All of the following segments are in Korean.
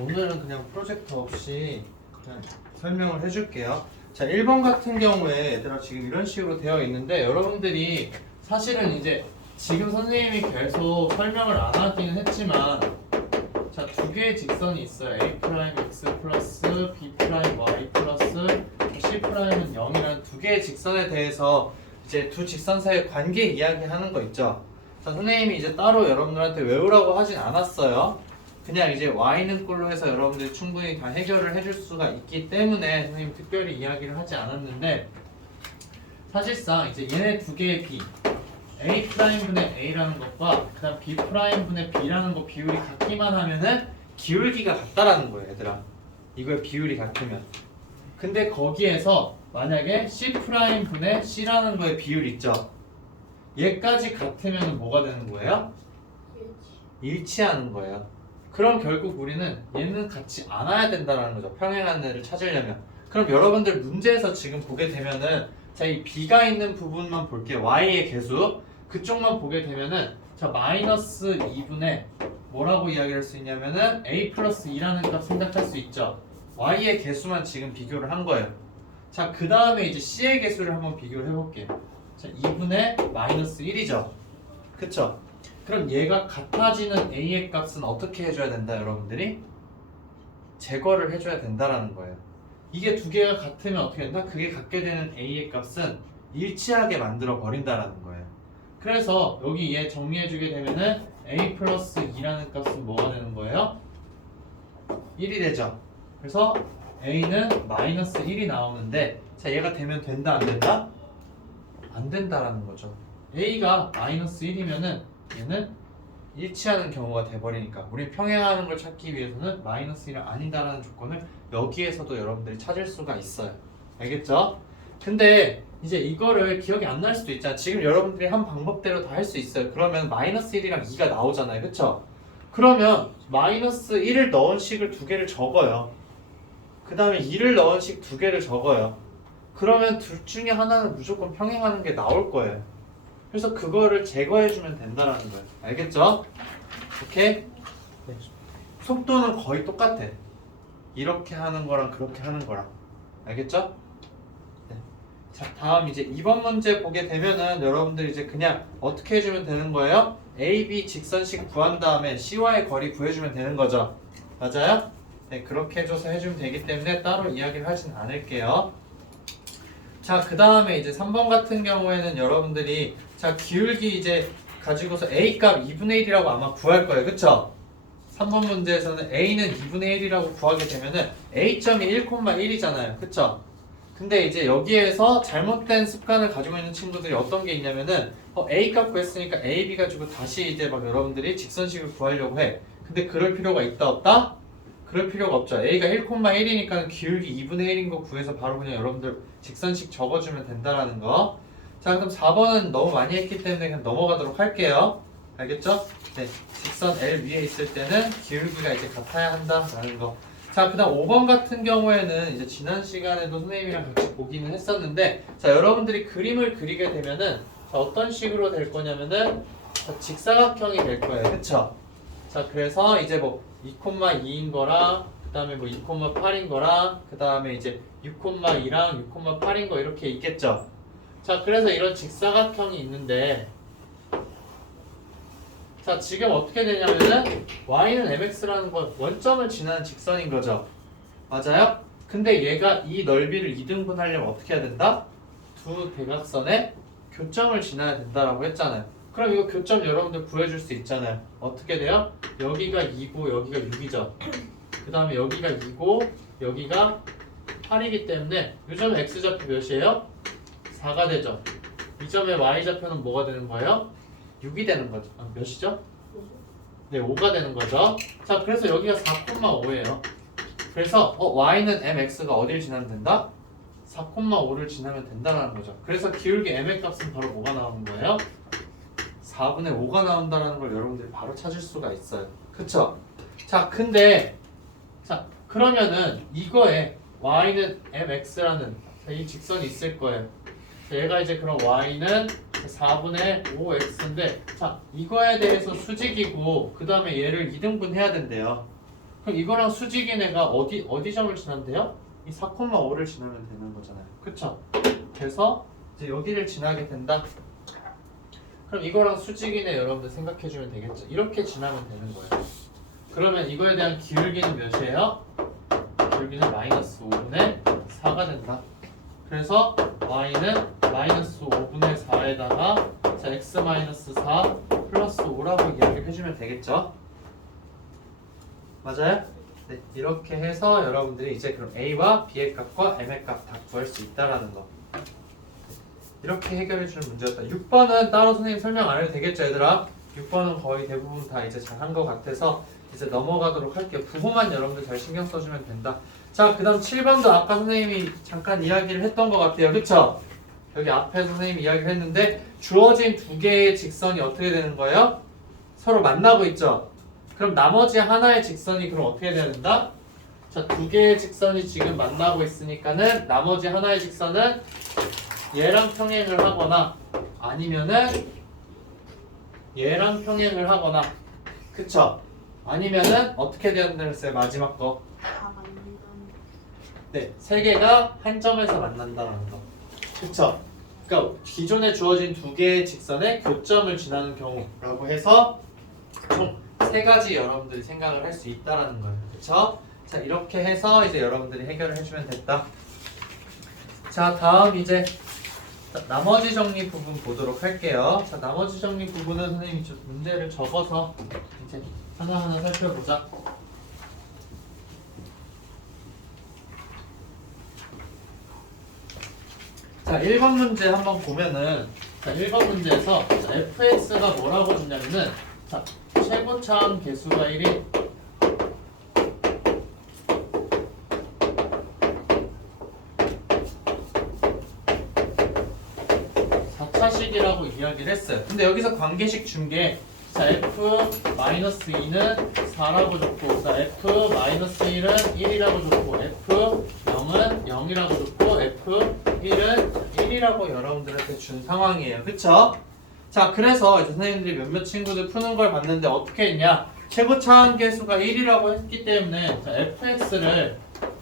오늘은 그냥 프로젝터 없이 그냥 설명을 해줄게요. 자, 1번 같은 경우에 얘들아 지금 이런 식으로 되어 있는데 여러분들이 사실은 이제 지금 선생님이 계속 설명을 안 하기는 했지만 자, 두 개의 직선이 있어요. A'X 플러스 B'Y 플러스 C'은 0이라는 두 개의 직선에 대해서 이제 두 직선 사이의 관계 이야기하는 거 있죠. 자, 선생님이 이제 따로 여러분들한테 외우라고 하진 않았어요. 그냥 이제 y는 꼴로 해서 여러분들이 충분히 다 해결을 해줄 수가 있기 때문에 선생님 특별히 이야기를 하지 않았는데 사실상 이제 얘네 두 개의 b A'분의 A라는 것과 그 다음 B'분의 B라는 거 비율이 같기만 하면은 기울기가 같다라는 거예요, 얘들아. 이거의 비율이 같으면. 근데 거기에서 만약에 C'분의 C라는 거의 비율 있죠? 얘까지 같으면 뭐가 되는 거예요? 일치하는 거예요. 그럼 결국 우리는 얘는 같이 않아야 된다는 거죠. 평행한 애를 찾으려면. 그럼 여러분들 문제에서 지금 보게 되면은 자, 이 B가 있는 부분만 볼게요. Y의 개수. 그쪽만 보게 되면은 자, 마이너스 2분의 뭐라고 이야기할 수 있냐면은 A 플러스 2라는 값 생각할 수 있죠. Y의 개수만 지금 비교를 한 거예요. 자, 그 다음에 이제 C의 개수를 한번 비교를 해볼게요. 자, 2분의 마이너스 1이죠. 그쵸? 그럼 얘가 같아지는 A의 값은 어떻게 해줘야 된다, 여러분들이? 제거를 해줘야 된다라는 거예요. 이게 두 개가 같으면 어떻게 된다? 그게 같게 되는 A의 값은 일치하게 만들어 버린다라는 거예요. 그래서 여기 얘 정리해주게 되면은 A 플러스 2라는 값은 뭐가 되는 거예요? 1이 되죠. 그래서 A는 마이너스 1이 나오는데 자, 얘가 되면 된다, 안 된다? 안 된다라는 거죠. A가 마이너스 1이면은 얘는 일치하는 경우가 돼버리니까 우리 평행하는 걸 찾기 위해서는 마이너스 1은 아니다라는 조건을 여기에서도 여러분들이 찾을 수가 있어요. 알겠죠? 근데 이제 이거를 기억이 안 날 수도 있잖아. 지금 여러분들이 한 방법대로 다 할 수 있어요. 그러면 마이너스 1이랑 2가 나오잖아요. 그쵸? 그러면 마이너스 1을 넣은 식을 두 개를 적어요. 그 다음에 2를 넣은 식 두 개를 적어요. 그러면 둘 중에 하나는 무조건 평행하는 게 나올 거예요. 그래서 그거를 제거해주면 된다라는 거예요. 알겠죠? 오케이? 네. 속도는 거의 똑같아. 이렇게 하는 거랑 그렇게 하는 거랑. 알겠죠? 네. 자, 다음 이제 2번 문제 보게 되면은 여러분들 이제 그냥 어떻게 해주면 되는 거예요? A, B 직선식 구한 다음에 C와의 거리 구해주면 되는 거죠. 맞아요? 네, 그렇게 해줘서 해주면 되기 때문에 따로 이야기를 하진 않을게요. 자, 그 다음에 이제 3번 같은 경우에는 여러분들이 자, 기울기 이제 가지고서 A 값 2분의 1이라고 아마 구할 거예요. 그쵸? 3번 문제에서는 A는 2분의 1이라고 구하게 되면은 A점이 1,1이잖아요. 그쵸? 근데 이제 여기에서 잘못된 습관을 가지고 있는 친구들이 어떤 게 있냐면은 A 값 구했으니까 AB 가지고 다시 이제 막 여러분들이 직선식을 구하려고 해. 근데 그럴 필요가 있다 없다? 그럴 필요가 없죠. A가 1,1이니까 기울기 2분의 1인 거 구해서 바로 그냥 여러분들 직선식 적어주면 된다라는 거. 자, 그럼 4번은 너무 많이 했기 때문에 그냥 넘어가도록 할게요. 알겠죠? 네, 직선 L 위에 있을 때는 기울기가 이제 같아야 한다라는 거. 자, 그 다음 5번 같은 경우에는 이제 지난 시간에도 선생님이랑 같이 보기는 했었는데 자, 여러분들이 그림을 그리게 되면은 자, 어떤 식으로 될 거냐면은 자, 직사각형이 될 거예요. 그쵸? 자, 그래서 이제 뭐 2,2인 거랑 그 다음에 뭐 2,8인 거랑 그 다음에 이제 6,2랑 6,8인 거 이렇게 있겠죠? 자, 그래서 이런 직사각형이 있는데 자, 지금 어떻게 되냐면은 y는 mx라는 건 원점을 지나는 직선인 거죠. 맞아요? 근데 얘가 이 넓이를 2등분 하려면 어떻게 해야 된다? 두 대각선의 교점을 지나야 된다라고 했잖아요. 그럼 이거 교점 여러분들 구해줄 수 있잖아요. 어떻게 돼요? 여기가 2고 여기가 6이죠. 그 다음에 여기가 2고 여기가 8이기 때문에 이 점의 x좌표 몇이에요? 4가 되죠. 이 점의 y좌표는 뭐가 되는 거예요? 6이 되는 거죠. 아, 몇이죠? 네, 5가 되는 거죠. 자, 그래서 여기가 4,5예요. 그래서 y는 mx가 어딜 지나면 된다? 4,5를 지나면 된다는 거죠. 그래서 기울기 m의 값은 바로 뭐가 나오는 거예요? 4분의 5가 나온다는 걸 여러분들이 바로 찾을 수가 있어요. 그쵸? 자, 근데 자, 그러면은 이거에 y는 mx라는 이 직선이 있을 거예요. 얘가 이제 그럼 y는 4분의 5x인데 자, 이거에 대해서 수직이고 그 다음에 얘를 2등분 해야 된대요. 그럼 이거랑 수직인 애가 어디 점을 지난대요? 이 4,5를 지나면 되는 거잖아요. 그쵸? 그래서 이제 여기를 지나게 된다. 그럼 이거랑 수직인 애 여러분들 생각해주면 되겠죠? 이렇게 지나면 되는 거예요. 그러면 이거에 대한 기울기는 몇이에요? 기울기는 마이너스 5분의 4가 된다. 그래서 y는 마이너스 5분의 4에다가 자 x 마이너스 4 플러스 5라고 이야기를 해주면 되겠죠? 맞아요? 네, 이렇게 해서 여러분들이 이제 그럼 a와 b의 값과 m의 값 다 구할 수 있다라는 거. 이렇게 해결해주는 문제였다. 6번은 따로 선생님 설명 안 해도 되겠죠, 얘들아? 6번은 거의 대부분 다 이제 잘 한 것 같아서 이제 넘어가도록 할게요. 부호만 여러분들 잘 신경 써주면 된다. 자, 그 다음 7번도 아까 선생님이 잠깐 이야기를 했던 것 같아요. 그쵸? 여기 앞에 선생님이 이야기를 했는데 주어진 두 개의 직선이 어떻게 되는 거예요? 서로 만나고 있죠? 그럼 나머지 하나의 직선이 그럼 어떻게 된다? 자, 두 개의 직선이 지금 만나고 있으니까는 나머지 하나의 직선은 얘랑 평행을 하거나 아니면은 얘랑 평행을 하거나 그쵸? 아니면은 어떻게 되는지 했어요? 마지막 거. 다 만난다는. 네, 세 개가 한 점에서 만난다는 거. 그쵸? 그러니까 기존에 주어진 두 개의 직선의 교점을 지나는 경우라고 해서 총 세 가지 여러분들이 생각을 할 수 있다라는 거예요. 그쵸? 자, 이렇게 해서 이제 여러분들이 해결을 해주면 됐다. 자, 다음 이제 나머지 정리 부분 보도록 할게요. 자, 나머지 정리 부분은 선생님이 좀 문제를 적어서 이제 하나하나 살펴보자. 자, 1번 문제 한번 보면은 자, 1번 문제에서 자, fx가 뭐라고 주냐면은 자, 최고차항 개수가 1인 4차식이라고 이야기를 했어요. 근데 여기서 관계식 준 게 자, f-2는 4라고 줬고 자, f-1은 1이라고 줬고 f-0은 0이라고 줬고 f-1은 1이라고 여러분들한테 준 상황이에요. 그쵸? 자, 그래서 이제 선생님들이 몇몇 친구들 푸는 걸 봤는데 어떻게 했냐? 최고차항 개수가 1이라고 했기 때문에 자, fx를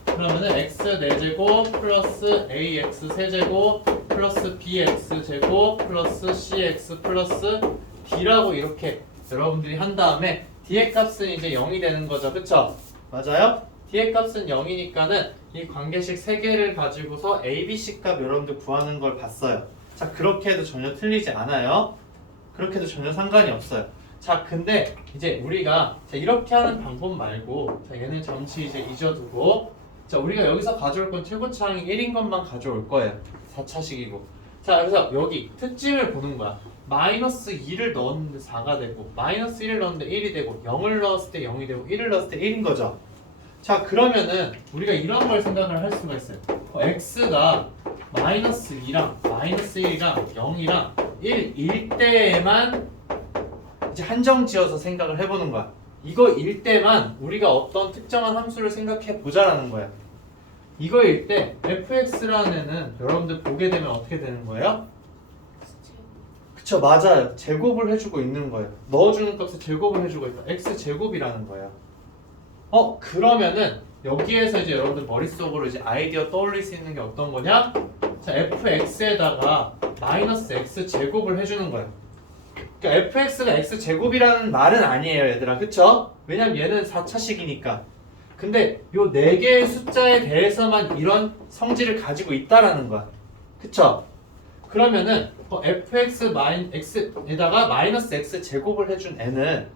그러면은 x 4제곱 플러스 ax 세제곱 플러스 bx 제곱 플러스 cx 플러스 d라고 이렇게 여러분들이 한 다음에 d의 값은 이제 0이 되는 거죠. 그쵸? 맞아요? d의 값은 0이니까는 이 관계식 3개를 가지고서 a, b, c 값 여러분들 구하는 걸 봤어요. 자, 그렇게 해도 전혀 틀리지 않아요. 그렇게 해도 전혀 상관이 없어요. 자, 근데 이제 우리가 자, 이렇게 하는 방법 말고 자, 얘는 잠시 이제 잊어두고 자, 우리가 여기서 가져올 건 최고차항이 1인 것만 가져올 거예요. 4차식이고. 자, 그래서 여기 특징을 보는 거야. 마이너스 2를 넣었는데 4가 되고 마이너스 1을 넣었는데 1이 되고 0을 넣었을 때 0이 되고 1을 넣었을 때 1인 거죠. 자, 그러면은 우리가 이런 걸 생각을 할 수가 있어요. x가 마이너스 2랑 마이너스 1이랑 0이랑 1일 때에만 이제 한정 지어서 생각을 해보는 거야. 이거일 때만 우리가 어떤 특정한 함수를 생각해 보자라는 거야. 이거일 때 fx라는 애는 여러분들 보게 되면 어떻게 되는 거예요? 그쵸, 맞아요. 제곱을 해주고 있는 거예요. 넣어주는 값에 제곱을 해주고 있다. x제곱이라는 거예요. 그러면은 여기에서 이제 여러분들 머릿속으로 이제 아이디어 떠올릴 수 있는 게 어떤 거냐? 자, fx에다가 마이너스 x제곱을 해주는 거예요. 그러니까 fx가 x제곱이라는 말은 아니에요, 얘들아. 그쵸? 왜냐면 얘는 4차식이니까. 근데 요 4개의 숫자에 대해서만 이런 성질을 가지고 있다라는 거야. 그쵸? 그러면은 fx-x에다가 마이너스 x제곱을 해준 애는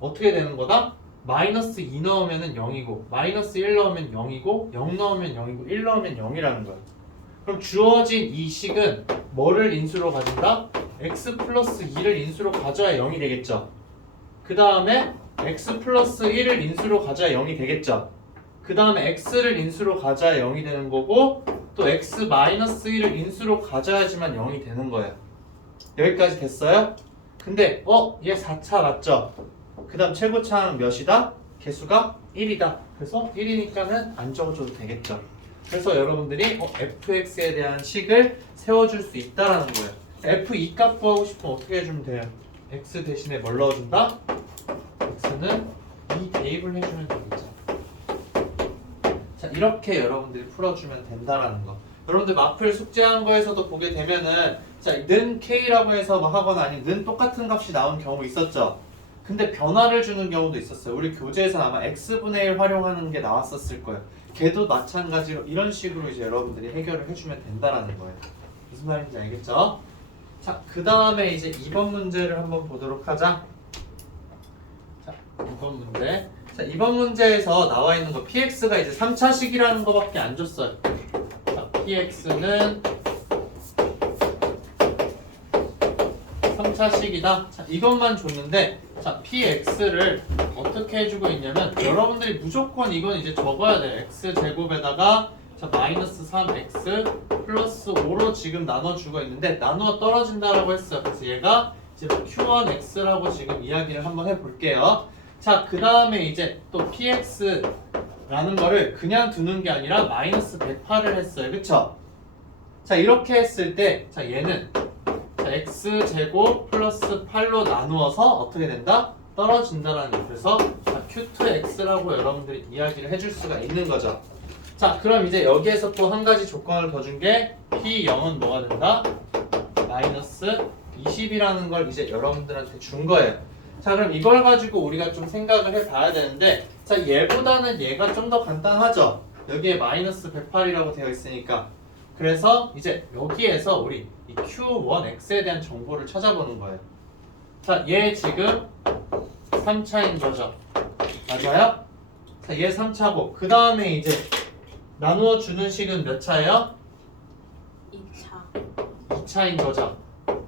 어떻게 되는 거다? 마이너스 2 넣으면 0이고 마이너스 1 넣으면 0이고 0 넣으면 0이고 1 넣으면 0이라는 거야. 그럼 주어진 이 식은 뭐를 인수로 가진다? x 플러스 2를 인수로 가져야 0이 되겠죠. 그 다음에 x 플러스 1을 인수로 가져야 0이 되겠죠. 그 다음에 x를 인수로 가져야 0이 되는 거고 또 x 마이너스 1을 인수로 가져야지만 0이 되는 거예요. 여기까지 됐어요? 근데 얘 4차 맞죠? 그 다음 최고차항 몇이다? 개수가 1이다. 그래서 1이니까는 안 적어줘도 되겠죠. 그래서 여러분들이 fx에 대한 식을 세워줄 수 있다라는 거예요. f2 값 구하고 싶으면 어떻게 해주면 돼요? x 대신에 뭘 넣어준다? x는 2 대입을 해주면 되겠죠. 이렇게 여러분들이 풀어주면 된다라는 거. 여러분들 마플 숙제한 거에서도 보게 되면은 자, 는 K라고 해서 뭐 하거나 아니면 는 똑같은 값이 나온 경우 있었죠. 근데 변화를 주는 경우도 있었어요. 우리 교재에서 아마 x분의 1 활용하는 게 나왔었을 거예요. 걔도 마찬가지로 이런 식으로 이제 여러분들이 해결을 해주면 된다라는 거예요. 무슨 말인지 알겠죠? 자, 그 다음에 이제 2번 문제를 한번 보도록 하자. 자, 2번 문제. 자, 2번 문제에서 나와 있는 거 px가 이제 3차식이라는 거밖에 안 줬어요. 자, px는 3차식이다. 자, 이것만 줬는데 자, px를 어떻게 해주고 있냐면 여러분들이 무조건 이건 이제 적어야 돼요. x제곱에다가 자, 마이너스 3x 플러스 5로 지금 나눠주고 있는데 나누어 떨어진다라고 했어요. 그래서 얘가 이제 q1x라고 지금 이야기를 한번 해볼게요. 자, 그 다음에 이제 또 px라는 거를 그냥 두는 게 아니라 마이너스 108을 했어요. 그쵸? 자, 이렇게 했을 때 자, 얘는 x제곱 플러스 8로 나누어서 어떻게 된다? 떨어진다라는 거. 그래서 q2x라고 여러분들이 이야기를 해줄 수가 있는 거죠. 자, 그럼 이제 여기에서 또 한 가지 조건을 더 준 게 p0은 뭐가 된다? 마이너스 20이라는 걸 이제 여러분들한테 준 거예요. 자, 그럼 이걸 가지고 우리가 좀 생각을 해봐야 되는데 자, 얘보다는 얘가 좀 더 간단하죠? 여기에 마이너스 108이라고 되어 있으니까 그래서 이제 여기에서 우리 이 q1x에 대한 정보를 찾아보는 거예요. 자, 얘 지금 3차인 거죠. 맞아요? 자, 얘 3차고 그 다음에 이제 나누어 주는 식은 몇 차예요? 2차. 2차인 거죠.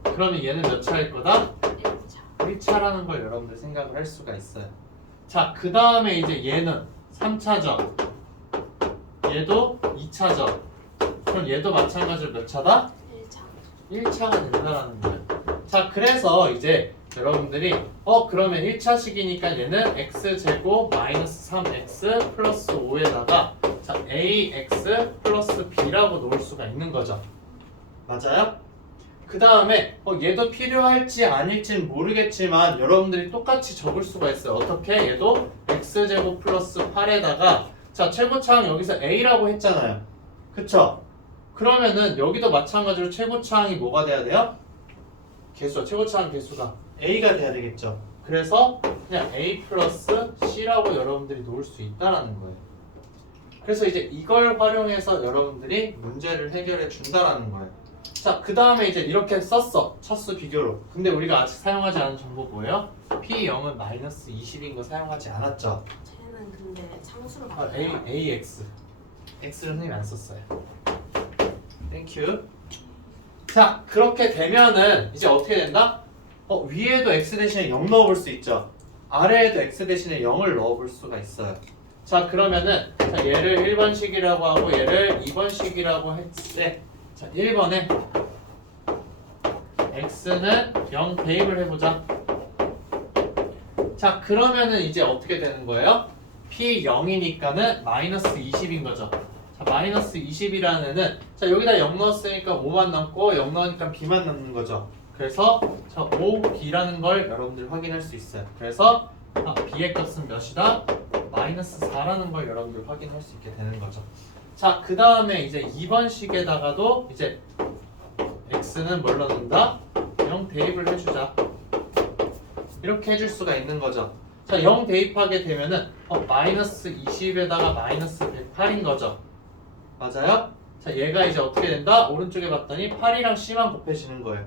그러면 얘는 몇 차일 거다? 1차. 1차라는 걸 여러분들 생각을 할 수가 있어요. 자, 그 다음에 이제 얘는 3차죠. 얘도 2차죠. 그럼 얘도 마찬가지로 몇 차다? 1차. 1차가 된다라는 거예요. 자, 그래서 이제 여러분들이 그러면 1차식이니까 얘는 x제곱 마이너스 3x 플러스 5에다가 자, ax 플러스 b라고 놓을 수가 있는 거죠. 맞아요? 그 다음에 얘도 필요할지 아닐지는 모르겠지만 여러분들이 똑같이 적을 수가 있어요. 어떻게? 얘도 x제곱 플러스 8에다가 자, 최고차항 여기서 a라고 했잖아요. 그쵸? 그러면은 여기도 마찬가지로 최고차항이 뭐가 돼야 돼요? 개수, 최고차항 개수가 a가 돼야 되겠죠. 그래서 그냥 a 플러스 c라고 여러분들이 놓을 수 있다라는 거예요. 그래서 이제 이걸 활용해서 여러분들이 문제를 해결해 준다라는 거예요. 자, 그 다음에 이제 이렇게 썼어. 차수 비교로. 근데 우리가 아직 사용하지 않은 정보 뭐예요? p0은 마이너스 20인 거 사용하지 않았죠. 쟤는 근데 상수로 아, 바꿔요. ax. x를 선생님이 안 썼어요. 땡큐. 자, 그렇게 되면은 이제 어떻게 된다? 위에도 x 대신에 0 넣어볼 수 있죠. 아래에도 x 대신에 0을 넣어볼 수가 있어요. 자, 그러면은 자, 얘를 1번식이라고 하고 얘를 2번식이라고 했을 때 자, 1번에 x는 0 대입을 해보자. 자, 그러면은 이제 어떻게 되는 거예요? p0이니까는 마이너스 20인 거죠. 자, 마이너스 20이라는 애는 자, 여기다 0 넣었으니까 5만 남고 0 넣으니까 b만 남는 거죠. 그래서 자, 5b라는 걸 여러분들 확인할 수 있어요. 그래서 b의 값은 몇이다? 마이너스 4라는 걸 여러분들 확인할 수 있게 되는 거죠. 자, 그 다음에 이제 2번식에다가도 이제 x는 뭘 넣는다? 0 대입을 해주자. 이렇게 해줄 수가 있는 거죠. 자, 0 대입하게 되면은 마이너스 20에다가 마이너스 108인 거죠. 맞아요? 자, 얘가 이제 어떻게 된다? 오른쪽에 봤더니 8이랑 c만 곱해지는 거예요.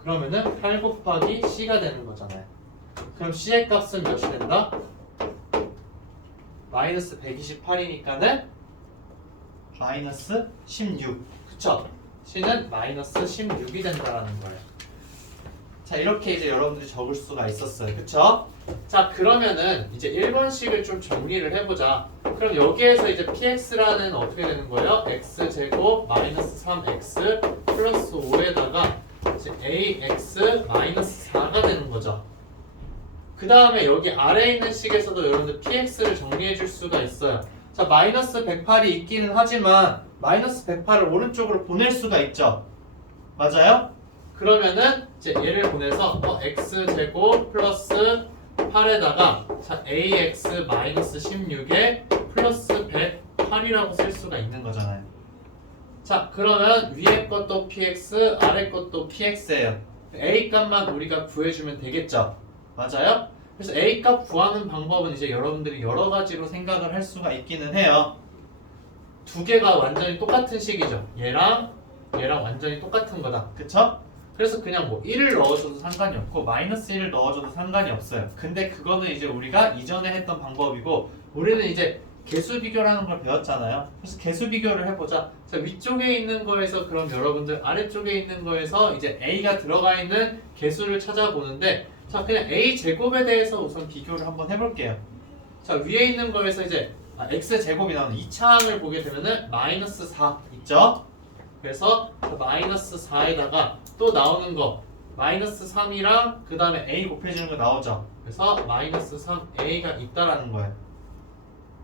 그러면은 8 곱하기 c가 되는 거잖아요. 그럼 c의 값은 몇이 된다? 마이너스 128이니까는 마이너스 16. 그쵸? c는 마이너스 16이 된다라는 거예요. 자, 이렇게 이제 여러분들이 적을 수가 있었어요. 그쵸? 자, 그러면은 이제 1번식을 좀 정리를 해보자. 그럼 여기에서 이제 px라는 어떻게 되는 거예요? x제곱 마이너스 3x 플러스 5에다가 이제 ax 마이너스 4가 되는 거죠. 그 다음에 여기 아래에 있는 식에서도 여러분들 px를 정리해 줄 수가 있어요. 자, 마이너스 108이 있기는 하지만 마이너스 108을 오른쪽으로 보낼 수가 있죠. 맞아요? 그러면은 이제 얘를 보내서 x제곱 플러스 8에다가 자, ax 마이너스 16에 플러스 100 8이라고 쓸 수가 있는 거잖아요. 자, 그러면 위에 것도 px, 아래 것도 px예요. a 값만 우리가 구해주면 되겠죠? 맞아요? 그래서 a 값 구하는 방법은 이제 여러분들이 여러 가지로 생각을 할 수가 있기는 해요. 두 개가 완전히 똑같은 식이죠. 얘랑 완전히 똑같은 거다. 그쵸? 그래서 그냥 뭐 1을 넣어줘도 상관이 없고 마이너스 1을 넣어줘도 상관이 없어요. 근데 그거는 이제 우리가 이전에 했던 방법이고 우리는 이제 개수 비교라는 걸 배웠잖아요. 그래서 개수 비교를 해보자. 자, 위쪽에 있는 거에서 그럼 여러분들 아래쪽에 있는 거에서 이제 a가 들어가 있는 개수를 찾아보는데 자, 그냥 a 제곱에 대해서 우선 비교를 한번 해볼게요. 자, 위에 있는 거에서 이제 x 제곱이 나오는 2차항을 보게 되면은 마이너스 4 있죠? 그래서 마이너스 4에다가 또 나오는 거 마이너스 3이랑 그 다음에 a 곱해주는 거 나오죠? 그래서 마이너스 3a가 있다라는 거예요.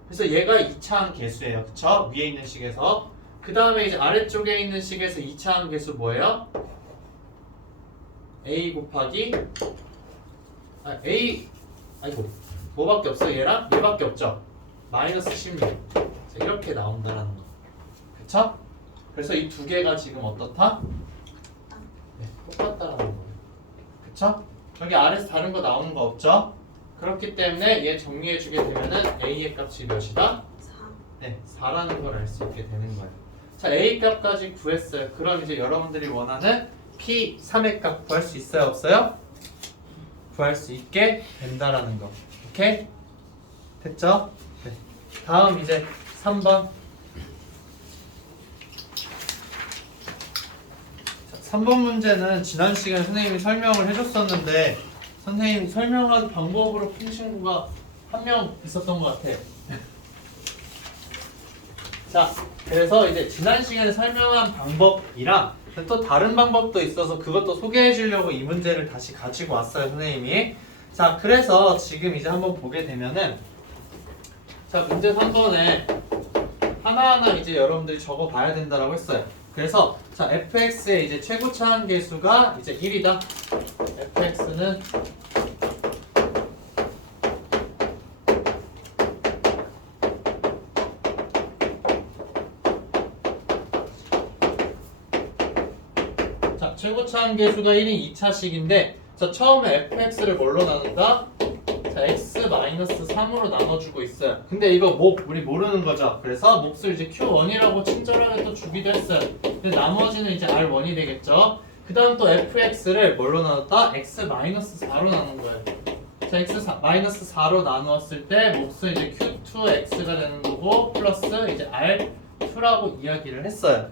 그래서 얘가 2차항 개수예요. 그쵸? 위에 있는 식에서 그 다음에 이제 아래쪽에 있는 식에서 2차항 개수 뭐예요? a 곱하기 a 아이고 뭐밖에 없어요? 얘랑 얘밖에 없죠? 마이너스 16 자, 이렇게 나온다라는 거. 그쵸? 그래서 이 두 개가 지금 어떻다? 네, 똑같다라는 거예요. 그쵸? 여기 아래에서 다른 거 나오는 거 없죠? 그렇기 때문에 얘 정리해주게 되면은 a의 값이 몇이다? 4. 네, 4라는 걸 알 수 있게 되는 거예요. 자, a 값까지 구했어요. 그럼 이제 여러분들이 원하는 p3의 값 구할 수 있어요? 없어요? 구할 수 있게 된다라는 거. 오케이? 됐죠? 네. 다음 이제 3번. 3번 문제는 지난 시간에 선생님이 설명을 해줬었는데 선생님 설명한 방법으로 푼 친구가 한 명 있었던 것 같아요. 자, 그래서 이제 지난 시간에 설명한 방법이랑 또 다른 방법도 있어서 그것도 소개해 주려고 이 문제를 다시 가지고 왔어요, 선생님이. 자, 그래서 지금 이제 한번 보게 되면은 자, 문제 3번에 하나하나 이제 여러분들이 적어 봐야 된다라고 했어요. 그래서 자, fx의 이제 최고차항 계수가 이제 1이다. fx는 자, 최고차항 계수가 1인 2차식인데 자, 처음에 fx를 뭘로 나눈다? 자, x-3으로 나눠주고 있어요. 근데 이거 우리 모르는 거죠. 그래서 몫을 이제 q1이라고 친절하게 또 주기도 했어요. 근데 나머지는 이제 r1이 되겠죠. 그 다음 또 fx를 뭘로 나눴다? x-4로 나눈 거예요. 자, x-4로 나누었을 때 몫은 이제 q2x가 되는 거고 플러스 이제 r2라고 이야기를 했어요.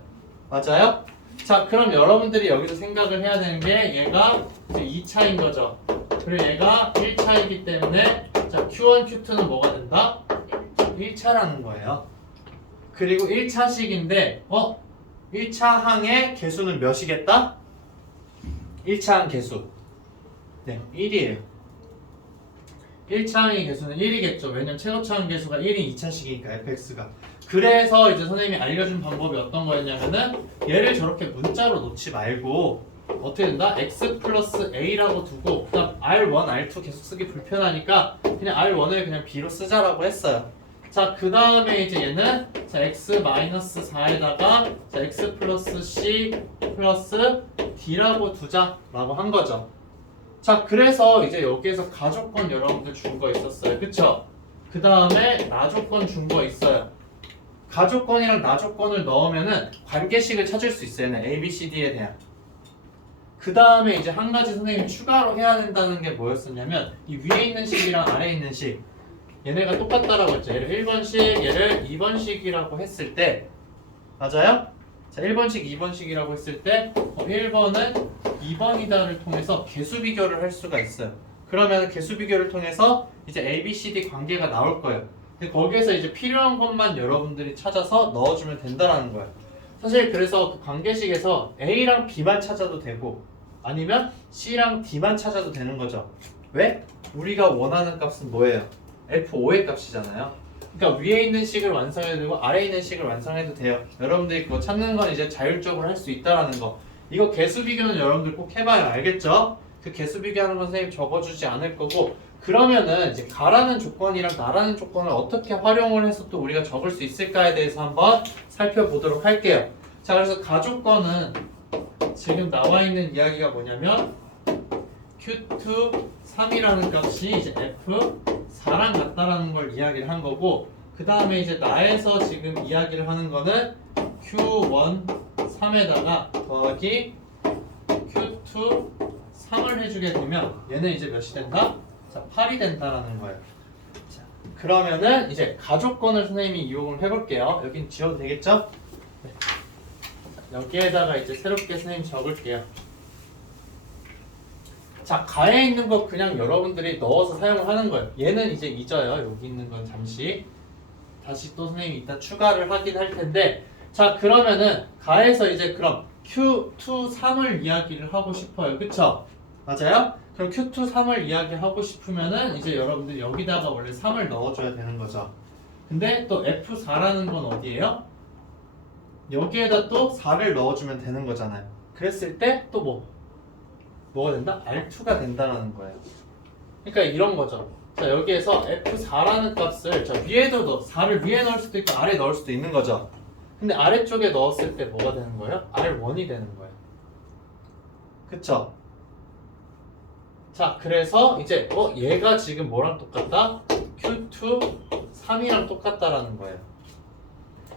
맞아요? 자, 그럼 여러분들이 여기서 생각을 해야 되는 게 얘가 이제 2차인 거죠. 그리고 얘가 1차이기 때문에 자, Q1, Q2는 뭐가 된다? 1차라는 거예요. 그리고 1차식인데 1차항의 개수는 몇이겠다? 1차항 개수 네, 1이에요. 1차항의 개수는 1이겠죠. 왜냐면 최고차항 개수가 1인 2차식이니까 fx가. 그래서 이제 선생님이 알려준 방법이 어떤 거였냐면은 얘를 저렇게 문자로 놓지 말고 어떻게 된다? x 플러스 a라고 두고 그다음 r1, r2 계속 쓰기 불편하니까 그냥 r1을 그냥 b로 쓰자라고 했어요. 자, 그 다음에 이제 얘는 자, x 마이너스 4에다가 자, x 플러스 c 플러스 d라고 두자라고 한 거죠. 자, 그래서 이제 여기에서 가조건 여러분들 준 거 있었어요. 그쵸? 그 다음에 나조건 준 거 있어요. 가조건이랑 나조건을 넣으면은 관계식을 찾을 수 있어요. A, B, C, D에 대한. 그 다음에 이제 한 가지 선생님이 추가로 해야 된다는 게 뭐였었냐면 이 위에 있는 식이랑 아래에 있는 식 얘네가 똑같다라고 했죠. 얘를 1번식, 얘를 2번식이라고 했을 때 맞아요? 자, 1번식, 2번식이라고 했을 때 1번은 2번이다를 통해서 개수 비교를 할 수가 있어요. 그러면 개수 비교를 통해서 이제 A, B, C, D 관계가 나올 거예요. 근데 거기에서 이제 필요한 것만 여러분들이 찾아서 넣어주면 된다라는 거예요. 사실 그래서 그 관계식에서 A랑 B만 찾아도 되고 아니면 C랑 D만 찾아도 되는 거죠. 왜? 우리가 원하는 값은 뭐예요? F5의 값이잖아요. 그러니까 위에 있는 식을 완성해도 되고 아래에 있는 식을 완성해도 돼요. 여러분들이 그거 찾는 건 이제 자율적으로 할 수 있다라는 거. 이거 개수 비교는 여러분들 꼭 해봐야 알겠죠? 그 개수 비교하는 건 선생님 적어주지 않을 거고 그러면은 이제 가라는 조건이랑 나라는 조건을 어떻게 활용을 해서 또 우리가 적을 수 있을까에 대해서 한번 살펴보도록 할게요. 자, 그래서 가조건은 지금 나와 있는 이야기가 뭐냐면 Q2 3이라는 값이 이제 F 4랑 같다라는 걸 이야기를 한 거고, 그 다음에 이제 나에서 지금 이야기를 하는 거는 Q1 3에다가 더하기 Q2 3을 해주게 되면 얘는 이제 몇이 된다? 자, 8이 된다라는 거예요. 자, 그러면은 이제 가조건을 선생님이 이용을 해볼게요. 여긴 지워도 되겠죠? 네. 자, 여기에다가 이제 새롭게 선생님 적을게요. 자, 가에 있는 거 그냥 여러분들이 넣어서 사용을 하는 거예요. 얘는 이제 잊어요. 여기 있는 건 잠시. 다시 또 선생님이 이따 추가를 하긴 할 텐데, 자, 그러면은 가에서 이제 그럼 Q2 3을 이야기를 하고 싶어요. 그쵸? 맞아요? 그럼 Q2 3을 이야기하고 싶으면은 이제 여러분들 여기다가 원래 3을 넣어줘야 되는 거죠. 근데 또 F4라는 건 어디예요? 여기에다 또 4를 넣어주면 되는 거잖아요. 그랬을 때 또 뭐가 된다? R2가 된다는 거예요. 그러니까 이런 거죠. 자, 여기에서 F4라는 값을 자, 위에도 4를 위에 넣을 수도 있고 아래 넣을 수도 있는 거죠. 근데 아래쪽에 넣었을 때 뭐가 되는 거예요? R1이 되는 거예요. 그쵸? 자, 그래서 이제 얘가 지금 뭐랑 똑같다? Q2 3이랑 똑같다라는 거예요.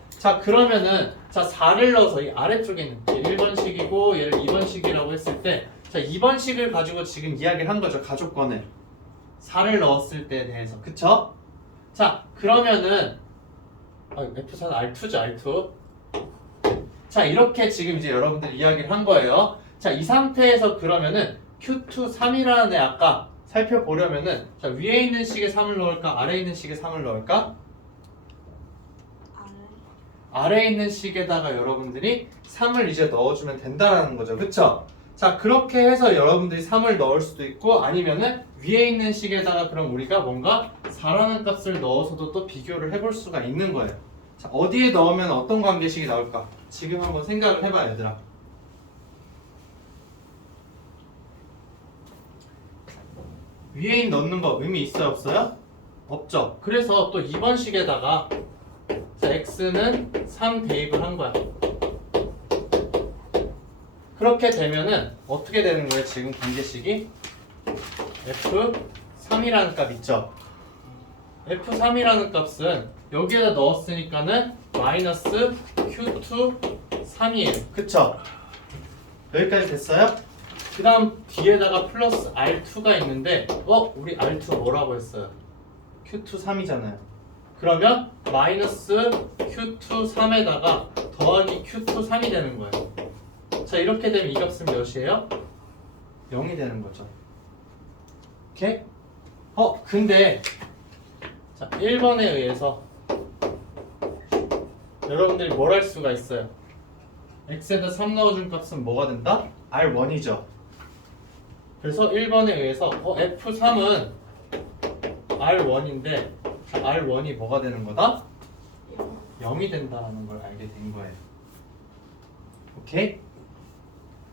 자, 그러면은 자, 4를 넣어서 이 아래쪽에 있는 1번식이고 얘를 2번식이라고 했을 때, 자, 2번식을 가지고 지금 이야기를 한 거죠. 가족권을 4를 넣었을 때에 대해서. 그쵸? 자, 그러면은 F4는 R2죠. R2. 자, 이렇게 지금 이제 여러분들 이야기를 한 거예요. 자, 이 상태에서 그러면은 Q2 3이라는 애 아까 살펴보려면은 자, 위에 있는 식에 3을 넣을까? 아래에 있는 식에 3을 넣을까? 아래에 있는 식에다가 여러분들이 3을 이제 넣어주면 된다는 거죠. 그쵸? 자, 그렇게 해서 여러분들이 3을 넣을 수도 있고, 아니면은 위에 있는 식에다가 그럼 우리가 뭔가 4라는 값을 넣어서도 또 비교를 해볼 수가 있는 거예요. 자, 어디에 넣으면 어떤 관계식이 나올까? 지금 한번 생각을 해봐요, 얘들아. 위에 넣는 거 의미 있어요, 없어요? 없죠. 그래서 또 2번 식에다가 자, x는 3 대입을 한 거야. 그렇게 되면은 어떻게 되는 거예요? 지금 관계식이 F3이라는 값 있죠? F3이라는 값은 여기에다 넣었으니까는 마이너스 Q2 3이에요. 그쵸? 여기까지 됐어요? 그 다음 뒤에다가 플러스 R2가 있는데 우리 R2 뭐라고 했어요? Q2 3이잖아요. 그러면 마이너스 Q2 3에다가 더하기 Q2 3이 되는 거예요. 자, 이렇게 되면 이 값은 몇이에요? 0이 되는 거죠. 오케이? 근데 자, 1번에 의해서 여러분들이 뭘 할 수가 있어요? x에다 3 넣어준 값은 뭐가 된다? R1이죠. 그래서 1번에 의해서 F3은 R1인데 R1이 뭐가 되는 거다? 0이 된다는 걸 알게 된 거예요. 오케이?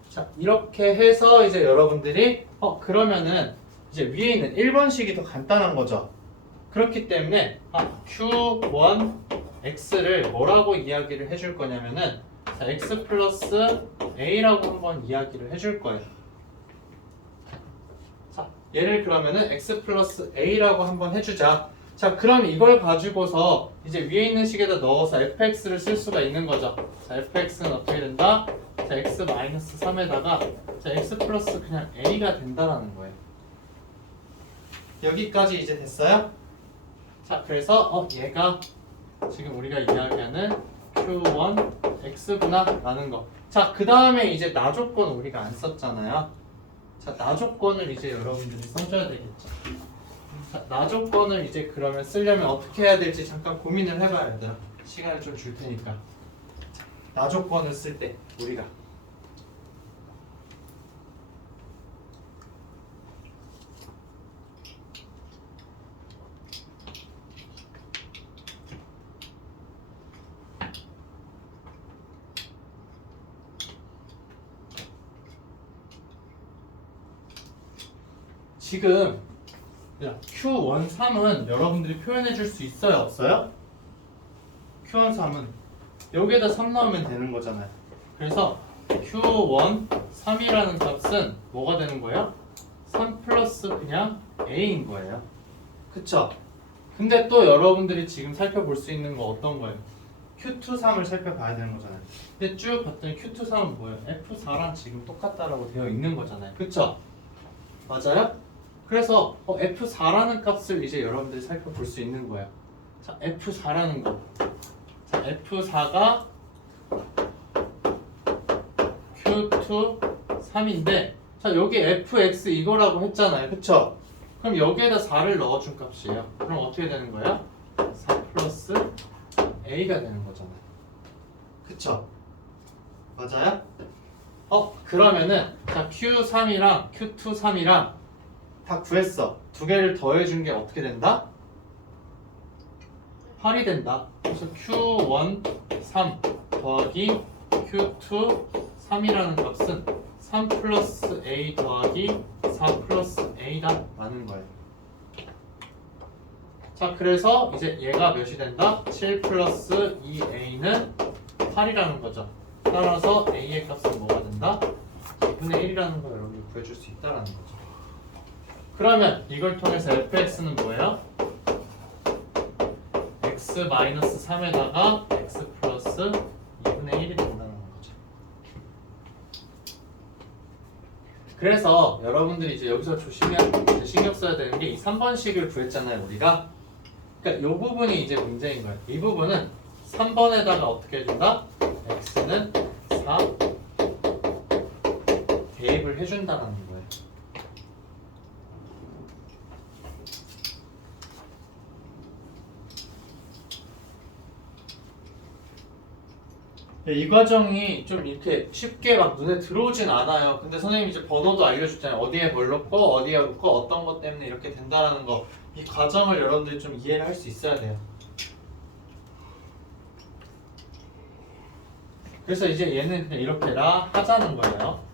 자, 이렇게 해서 이제 여러분들이 그러면은 이제 위에 있는 1번식이 더 간단한 거죠. 그렇기 때문에 Q1 X를 뭐라고 이야기를 해줄 거냐면은 자, X 플러스 A라고 한번 이야기를 해줄 거예요. 자, 얘를 그러면은 X 플러스 A라고 한번 해주자. 자, 그럼 이걸 가지고서 이제 위에 있는 식에다 넣어서 fx를 쓸 수가 있는 거죠. 자, fx는 어떻게 된다? 자, x 마이너스 3에다가 자, x 플러스 그냥 a가 된다라는 거예요. 여기까지 이제 됐어요? 자, 그래서 얘가 지금 우리가 이야기하는 q1 x구나 라는 거. 자, 그 다음에 이제 나 조건 우리가 안 썼잖아요. 자, 나 조건을 이제 여러분들이 써줘야 되겠죠. 자, 나 조건을 이제 그러면 쓰려면 어떻게 해야 될지 잠깐 고민을 해봐야 얘들아. 시간을 좀 줄 테니까. 자, 나 조건을 쓸 때 우리가 지금 Q1 3은 여러분들이 표현해 줄 수 있어요, 없어요? Q1 3은 여기에다 3 넣으면 되는 거잖아요. 그래서 Q1 3이라는 값은 뭐가 되는 거예요? 3 플러스 그냥 A인 거예요. 그쵸? 근데 또 여러분들이 지금 살펴볼 수 있는 거 어떤 거예요? Q2 3을 살펴봐야 되는 거잖아요. 근데 쭉 봤더니 Q2 3은 뭐예요? F4랑 지금 똑같다라고 되어 있는 거잖아요. 그쵸? 맞아요? 그래서 F4라는 값을 이제 여러분들이 살펴볼 수 있는 거예요. 자, F4라는 거. 자, F4가 Q2 3인데 자, 여기 fx 이거라고 했잖아요. 그쵸? 그럼 여기에다 4를 넣어준 값이에요. 그럼 어떻게 되는 거예요? 4 플러스 a가 되는 거잖아요. 그쵸? 맞아요? 그러면은 자, q3이랑 q2 3이랑 다 구했어. 두 개를 더해준 게 어떻게 된다? 8이 된다. 그래서 q1 3 더하기 q2 3이라는 값은 3 플러스 a 더하기 4 플러스 a다 라는 거예요. 자, 그래서 이제 얘가 몇이 된다? 7 플러스 2a는 8이라는 거죠. 따라서 a의 값은 뭐가 된다? 2분의 1이라는 걸 여러분이 구해줄 수 있다라는 거죠. 그러면 이걸 통해서 fx는 뭐예요? x 마이너스 3에다가 x 플러스 2분의 1이 된다는 거죠. 그래서 여러분들이 이제 여기서 이제 신경 써야 되는 게 이 3번식을 구했잖아요, 우리가. 그러니까 이 부분이 이제 문제인 거예요. 이 부분은 3번에다가 어떻게 해준다? x는 4 대입을 해준다는 거예요. 이 과정이 좀 이렇게 쉽게 막 눈에 들어오진 않아요. 근데 선생님이 이제 번호도 알려줬잖아요. 어디에 뭘 넣고 어디에 넣고 어떤 것 때문에 이렇게 된다라는 거. 이 과정을 여러분들이 좀 이해를 할 수 있어야 돼요. 그래서 이제 얘는 그냥 이렇게 라 하자는 거예요.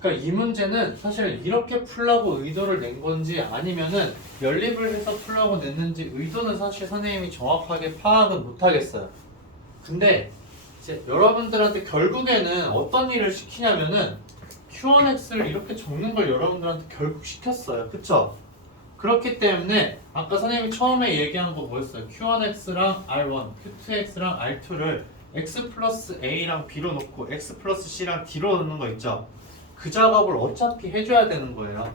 그러니까 이 문제는 사실 이렇게 풀라고 의도를 낸 건지 아니면은 연립을 해서 풀라고 냈는지 의도는 사실 선생님이 정확하게 파악은 못 하겠어요. 근데 이제 여러분들한테 결국에는 어떤 일을 시키냐면은 Q1X를 이렇게 적는 걸 여러분들한테 결국 시켰어요. 그쵸? 그렇기 때문에 아까 선생님이 처음에 얘기한 거 뭐였어요? Q1X랑 R1, Q2X랑 R2를 X 플러스 A랑 B로 놓고 X 플러스 C랑 D로 넣는 거 있죠? 그 작업을 어차피 해줘야 되는 거예요.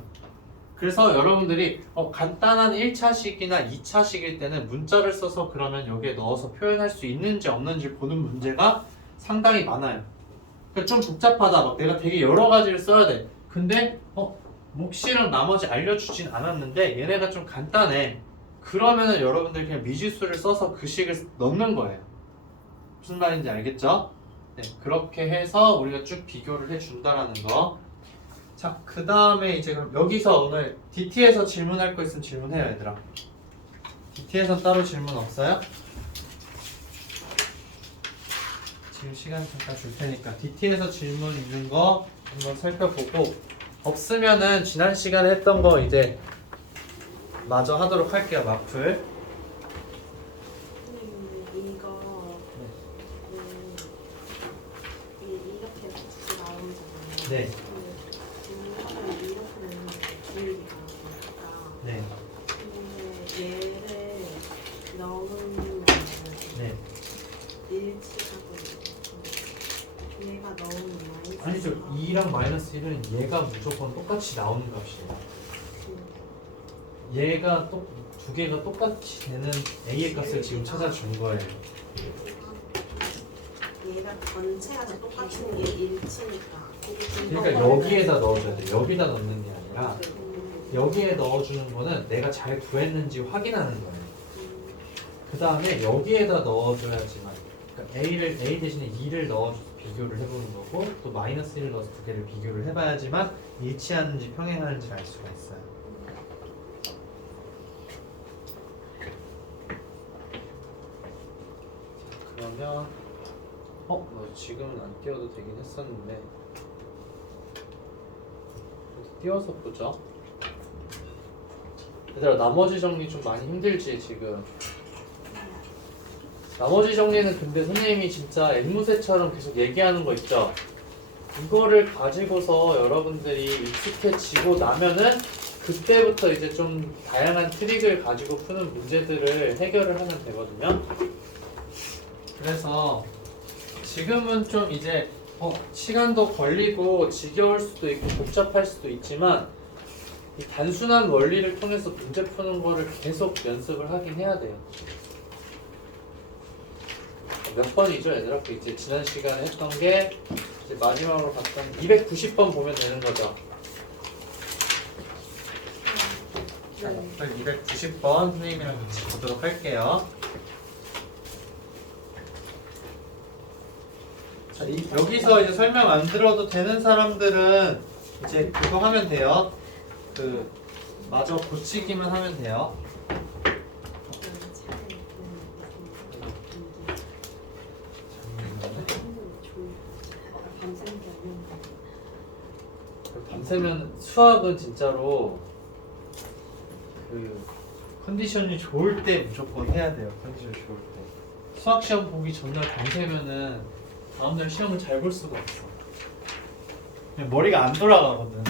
그래서 여러분들이 간단한 1차식이나 2차식일 때는 문자를 써서 그러면 여기에 넣어서 표현할 수 있는지 없는지 보는 문제가 상당히 많아요. 그러니까 좀 복잡하다. 막 내가 되게 여러 가지를 써야 돼. 근데 몫이랑 나머지 알려주진 않았는데 얘네가 좀 간단해. 그러면은 여러분들이 그냥 미지수를 써서 그 식을 넣는 거예요. 무슨 말인지 알겠죠? 네, 그렇게 해서 우리가 쭉 비교를 해준다라는 거. 자, 그 다음에 이제 그럼 여기서 오늘 DT에서 질문할 거 있으면 질문해요, 얘들아. DT에서 따로 질문 없어요? 지금 시간 잠깐 줄 테니까 DT에서 질문 있는 거 한번 살펴보고 없으면은 지난 시간에 했던 거 이제 마저 하도록 할게요, 마플. 이렇게 같이 나오잖아요. 네. 네. 근데 얘를 넣으면 네. 일치하고 얘가 넣으면 마이너스. 아니죠. 2랑 마이너스 1은 얘가 무조건 똑같이 나오는 값이에요. 얘가 두 개가 똑같이 되는 A의 값을 지금 찾아준 거예요. 얘가 전체가 다 똑같은 게 일치니까. 그러니까 여기에다 넣어줘야 돼. 여기다 넣는 게 아니라 여기에 넣어주는 거는 내가 잘 구했는지 확인하는 거예요. 그 다음에 여기에다 넣어줘야지만, 그러니까 A 대신에 2를 넣어서 비교를 해보는 거고 또 마이너스 1을 넣어서 두 개를 비교를 해봐야지만 일치하는지 평행하는지를 알 수가 있어요. 그러면 지금은 안 띄워도 되긴 했었는데 띄워서 보죠. 얘들아 나머지 정리 좀 많이 힘들지 지금. 나머지 정리는 근데 선생님이 진짜 앵무새처럼 계속 얘기하는 거 있죠? 이거를 가지고서 여러분들이 익숙해지고 나면은 그때부터 이제 좀 다양한 트릭을 가지고 푸는 문제들을 해결을 하면 되거든요. 그래서 지금은 좀 이제 시간도 걸리고 지겨울 수도 있고 복잡할 수도 있지만 이 단순한 원리를 통해서 문제 푸는 거를 계속 연습을 하긴 해야 돼요. 몇 번이죠, 얘들아? 그 이제 지난 시간에 했던 게 이제 마지막으로 봤던 290번 보면 되는 거죠. 자, 290번 선생님이랑 같이 보도록 할게요. 자, 여기서 이제 설명 안 들어도 되는 사람들은 이제 그거 하면 돼요. 마저 고치기만 하면 돼요. 밤새면 수학은 진짜로 컨디션이 좋을 때 무조건 해야 돼요. 컨디션 좋을 때. 수학 시험 보기 전날 밤새면은 다음날 시험을 잘 볼 수가 없어. 그냥 머리가 안 돌아가거든.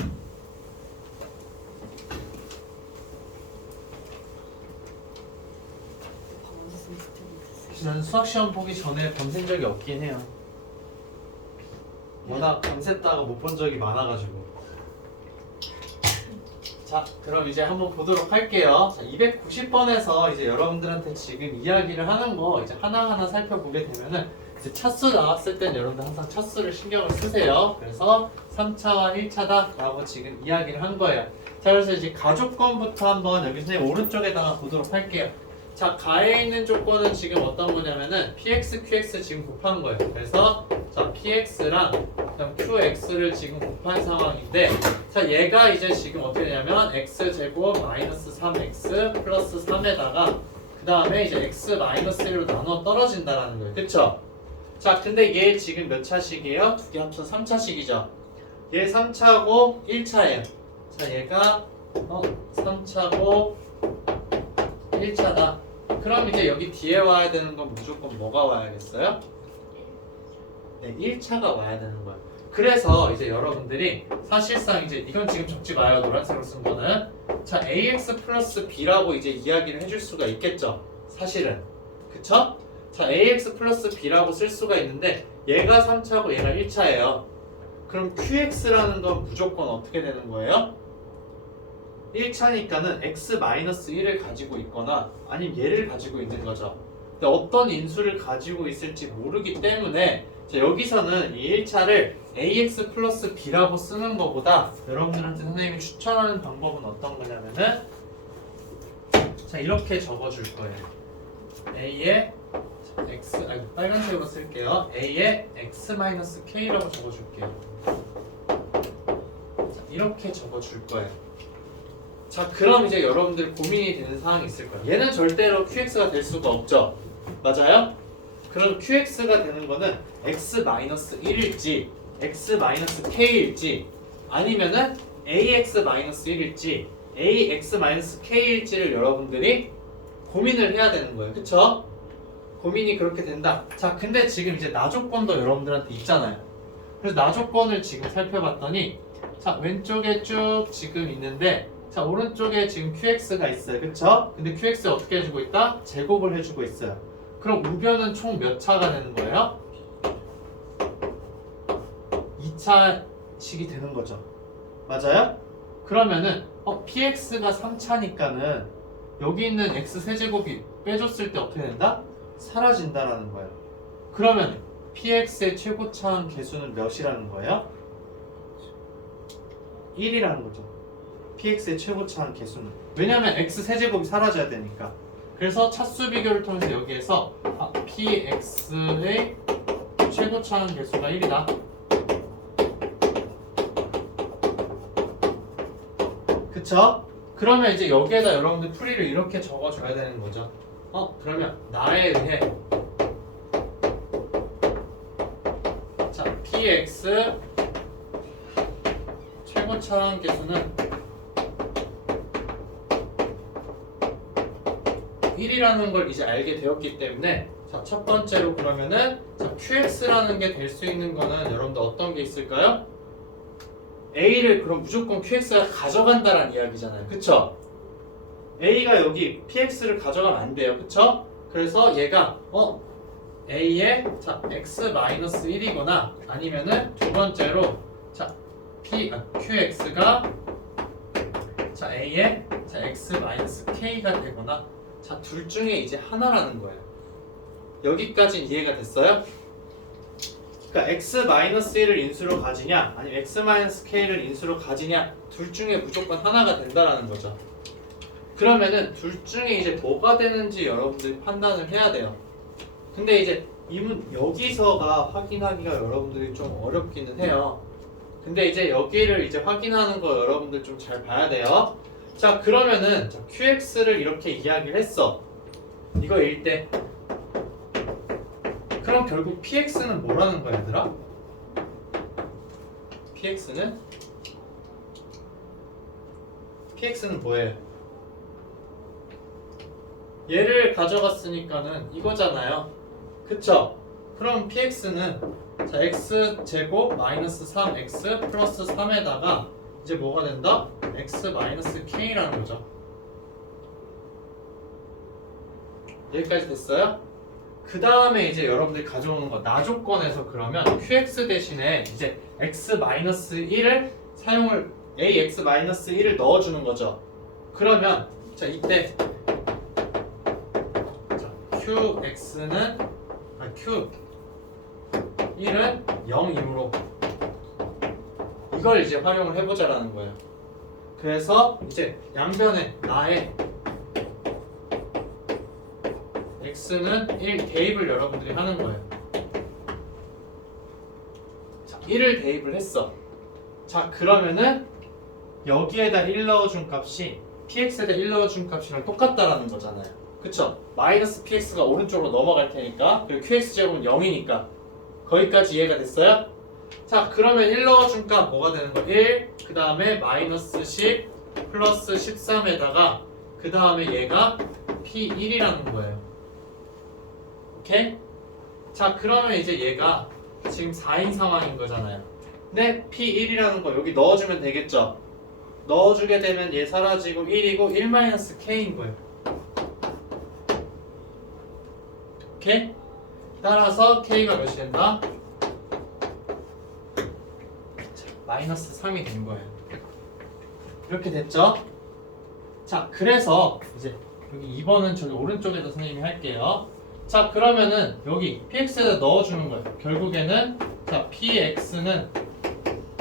나는 수학 시험 보기 전에 밤샌 적이 없긴 해요. 워낙 밤샜다가 못 본 적이 많아가지고. 자, 그럼 이제 한번 보도록 할게요. 자, 290번에서 이제 여러분들한테 지금 이야기를 하는 거 이제 하나하나 살펴보게 되면은 이제 차수 나왔을 땐 여러분들 항상 차수를 신경을 쓰세요. 그래서 3차와 1차다 라고 지금 이야기를 한 거예요. 자, 그래서 이제 가조건부터 한번 여기 선생님 오른쪽에다가 보도록 할게요. 자, 가에 있는 조건은 지금 어떤 거냐면은 px, qx 지금 곱한 거예요. 그래서 자, px랑 그다음 qx를 지금 곱한 상황인데 자, 얘가 이제 지금 어떻게 되냐면 x제곱 마이너스 3x 플러스 3에다가 그 다음에 이제 x 마이너스 1로 나눠 떨어진다라는 거예요. 그쵸? 자, 근데 얘 지금 몇 차식이에요? 두 개 합쳐 3차식이죠. 얘 3차고 1차예요. 자, 얘가 3차고 1차다. 그럼 이제 여기 뒤에 와야 되는 건 무조건 뭐가 와야겠어요? 네, 1차가 와야 되는 거예요. 그래서 이제 여러분들이 사실상 이제 이건 지금 적지 마요. 노란색으로 쓴 거는. 자, ax 플러스 b라고 이제 이야기를 해줄 수가 있겠죠. 사실은. 그쵸? 자, ax 플러스 b라고 쓸 수가 있는데 얘가 3차고 얘가 1차예요. 그럼 qx라는 건 무조건 어떻게 되는 거예요? 1차니까는 x-1을 가지고 있거나 아니면 얘를 가지고 있는 거죠. 근데 어떤 인수를 가지고 있을지 모르기 때문에 자, 여기서는 이 1차를 ax 플러스 b라고 쓰는 것보다 여러분들한테 선생님이 추천하는 방법은 어떤 거냐면은 자, 이렇게 적어줄 거예요. a의 x, 빨간색으로 쓸게요. a의 x-k라고 적어줄게요. 자, 이렇게 적어줄 거예요. 자, 그럼 이제 여러분들 고민이 되는 상황이 있을 거예요. 얘는 절대로 qx가 될 수가 없죠. 맞아요? 그럼 qx가 되는 거는 x-1일지 x-k일지 아니면은 ax-1일지 ax-k일지를 여러분들이 고민을 해야 되는 거예요. 그쵸? 고민이 그렇게 된다. 자, 근데 지금 이제 나조건도 여러분들한테 있잖아요. 그래서 나조건을 지금 살펴봤더니 자, 왼쪽에 쭉 지금 있는데 자, 오른쪽에 지금 qx가 있어요. 그쵸? 근데 qx 어떻게 해주고 있다? 제곱을 해주고 있어요. 그럼 우변은 총 몇 차가 되는 거예요? 2차식이 되는 거죠. 맞아요? 그러면은 px가 3차니까는 여기 있는 x세제곱이 빼줬을 때 어떻게 된다? 사라진다라는 거예요. 그러면 px의 최고차항 개수는 몇이라는 거예요? 1이라는 거죠. px의 최고차항 개수는. 왜냐면 x세제곱이 사라져야 되니까. 그래서 차수 비교를 통해서 여기에서 px의 최고차항 개수가 1이다. 그쵸? 그러면 이제 여기에다 여러분들 풀이를 이렇게 적어줘야 되는 거죠. 그러면 나에 의해 자 px 최고차항 개수는 1이라는 걸 이제 알게 되었기 때문에 자, 첫 번째로 그러면은 자, qx라는 게 될 수 있는 거는 여러분들 어떤 게 있을까요? a를 그럼 무조건 qx가 가져간다라는 이야기잖아요. 그쵸? a가 여기 px를 가져가면 안 돼요. 그쵸? 그래서 얘가 a의 자 x-1이거나 아니면은 두 번째로 자 qx가 자 a의 자 x-k가 되거나 자 둘 중에 이제 하나라는 거예요. 여기까지 이해가 됐어요? 그러니까 x-1을 인수로 가지냐 아니면 x-k를 인수로 가지냐 둘 중에 무조건 하나가 된다라는 거죠. 그러면은 둘 중에 이제 뭐가 되는지 여러분들이 판단을 해야 돼요. 근데 이제 여기서가 확인하기가 여러분들이 좀 어렵기는 해요. 근데 이제 여기를 이제 확인하는 거 여러분들 좀 잘 봐야 돼요. 자 그러면은 자, qx를 이렇게 이야기를 했어. 이거일 때 그럼 결국 px는 뭐라는 거야 얘들아? px는 뭐예요? 얘를 가져갔으니까는 이거잖아요. 그쵸? 그럼 px는 자 x제곱 마이너스 3x 플러스 3에다가 이제 뭐가 된다? x-k라는 거죠. 여기까지 됐어요? 그 다음에 이제 여러분들이 가져오는 거 나조건에서 그러면 qx 대신에 이제 x-1을 사용을 ax-1을 넣어주는 거죠. 그러면 자 이때 자, qx는 q1은 0이므로 이걸 이제 활용을 해보자라는 거예요. 그래서 이제 양변에 나의 x는 1 대입을 여러분들이 하는 거예요. 자, 1을 대입을 했어. 자, 그러면은 여기에다 1 넣어준 값이 px에다 1 넣어준 값이랑 똑같다라는 거잖아요. 그쵸? 마이너스 px가 오른쪽으로 넘어갈 테니까 그리고 qx제곱은 0이니까 거기까지 이해가 됐어요? 자, 그러면 1 넣어준 값 뭐가 되는 거야? 1, 그 다음에 마이너스 10 플러스 13에다가 그 다음에 얘가 p1이라는 거예요. 오케이? 자 그러면 이제 얘가 지금 4인 상황인 거잖아요. 근데 P1이라는 거 여기 넣어주면 되겠죠? 넣어주게 되면 얘 사라지고 1이고 1-K인 거예요. 오케이? 따라서 K가 몇이 된다? 자, 마이너스 3이 된 거예요. 이렇게 됐죠? 자 그래서 이제 여기 2번은 저기 오른쪽에다 선생님이 할게요. 자 그러면은 여기 px에다 넣어주는 거예요. 결국에는 자 px는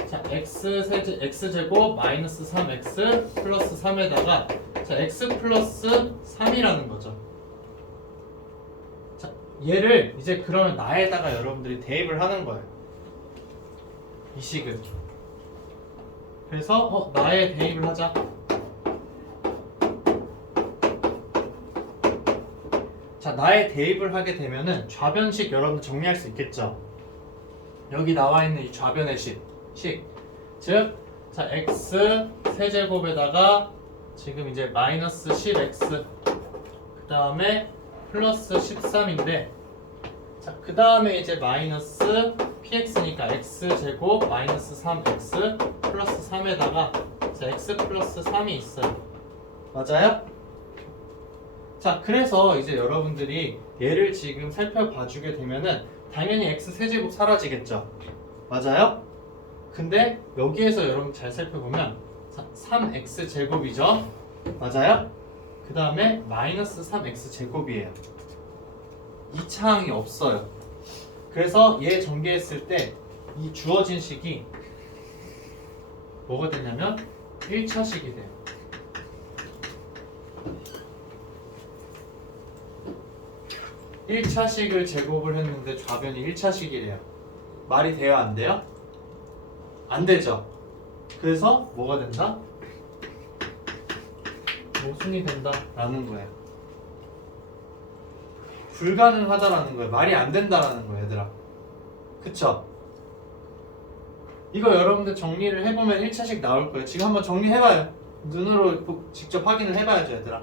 자 x제곱 마이너스 3x 플러스 3에다가 자 x 플러스 3이라는 거죠. 자 얘를 이제 그러면 나에다가 여러분들이 대입을 하는 거예요. 이 식을. 그래서 나에 대입을 하자. 자, 나에 대입을 하게 되면은 좌변식 여러분들 정리할 수 있겠죠? 여기 나와 있는 이 좌변의 식. 즉, 자, x 세제곱에다가 지금 이제 마이너스 10x 그 다음에 플러스 13인데 자, 그 다음에 이제 마이너스 px니까 x제곱 마이너스 3x 플러스 3에다가 자, x 플러스 3이 있어요. 맞아요? 자 그래서 이제 여러분들이 얘를 지금 살펴봐 주게 되면은 당연히 x 세제곱 사라지겠죠. 맞아요? 근데 여기에서 여러분 잘 살펴보면 3x 제곱이죠. 맞아요? 그 다음에 마이너스 3x 제곱이에요. 이 차항이 없어요. 그래서 얘 전개했을 때 이 주어진 식이 뭐가 되냐면 1차식이 돼요. 1차식을 제곱을 했는데 좌변이 1차식이래요. 말이 돼요? 안 돼요? 안 되죠. 그래서 뭐가 된다? 모순이 된다라는 거예요. 불가능하다라는 거예요. 말이 안 된다라는 거예요, 얘들아. 그쵸? 이거 여러분들 정리를 해보면 1차식 나올 거예요. 지금 한번 정리해봐요. 눈으로 직접 확인을 해봐야죠, 얘들아.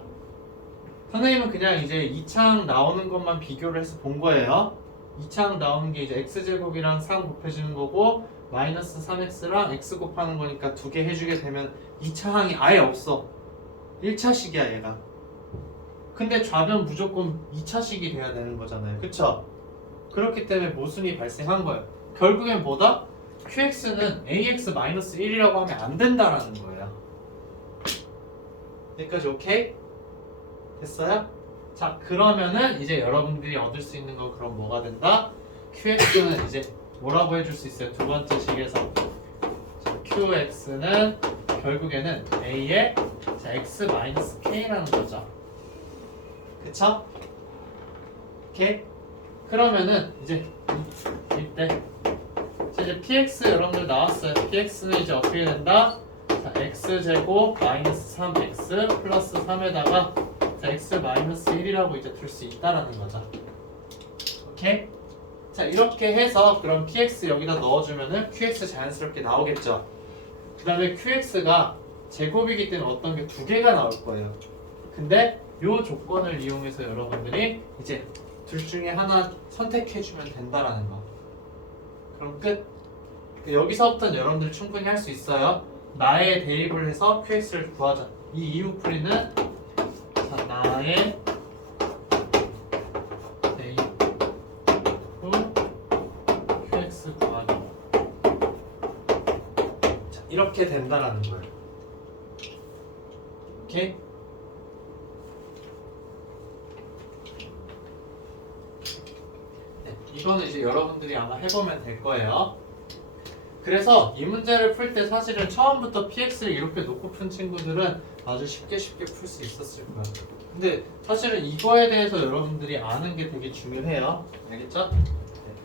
선생님은 그냥 이제 2차항 나오는 것만 비교를 해서 본 거예요. 2차항 나오는 게 이제 x제곱이랑 3 곱해주는 거고 마이너스 3x랑 x 곱하는 거니까 두 개 해주게 되면 2차항이 아예 없어. 1차식이야 얘가. 근데 좌변 무조건 2차식이 돼야 되는 거잖아요. 그쵸? 그렇기 때문에 모순이 발생한 거예요. 결국엔 뭐다? qx는 ax-1이라고 하면 안 된다라는 거예요. 여기까지 오케이? 됐어요? 자, 그러면은 이제 여러분들이 얻을 수 있는 건 그럼 뭐가 된다? qx는 이제 뭐라고 해줄 수 있어요? 두 번째 식에서 자, qx는 결국에는 a의 자, x-k라는 거죠. 그쵸? 오케이? 그러면은 이제 이때 자, 이제 px 여러분들 나왔어요. px는 이제 어떻게 된다? 자, x제곱 마이너스 3x 플러스 3에다가 자, x 마이너스 1이라고 이제 둘 수 있다라는 거죠. 오케이? 자, 이렇게 해서 그럼 px 여기다 넣어주면은 qx 자연스럽게 나오겠죠. 그 다음에 qx가 제곱이기 때문에 어떤 게 두 개가 나올 거예요. 근데 요 조건을 이용해서 여러분들이 이제 둘 중에 하나 선택해주면 된다라는 거. 그럼 끝. 여기서부터는 여러분들 충분히 할 수 있어요. 나의 대입을 해서 qx를 구하자. 이 이후 풀이는 자, 나의 대입 후 qx 구하기. 자, 이렇게 된다라는 거예요. 오케이? 이거는 이제 여러분들이 아마 해보면 될 거예요. 그래서 이 문제를 풀 때 사실은 처음부터 px를 이렇게 놓고 푼 친구들은 아주 쉽게 풀 수 있었을 거야. 근데 사실은 이거에 대해서 여러분들이 아는 게 되게 중요해요. 알겠죠? 네,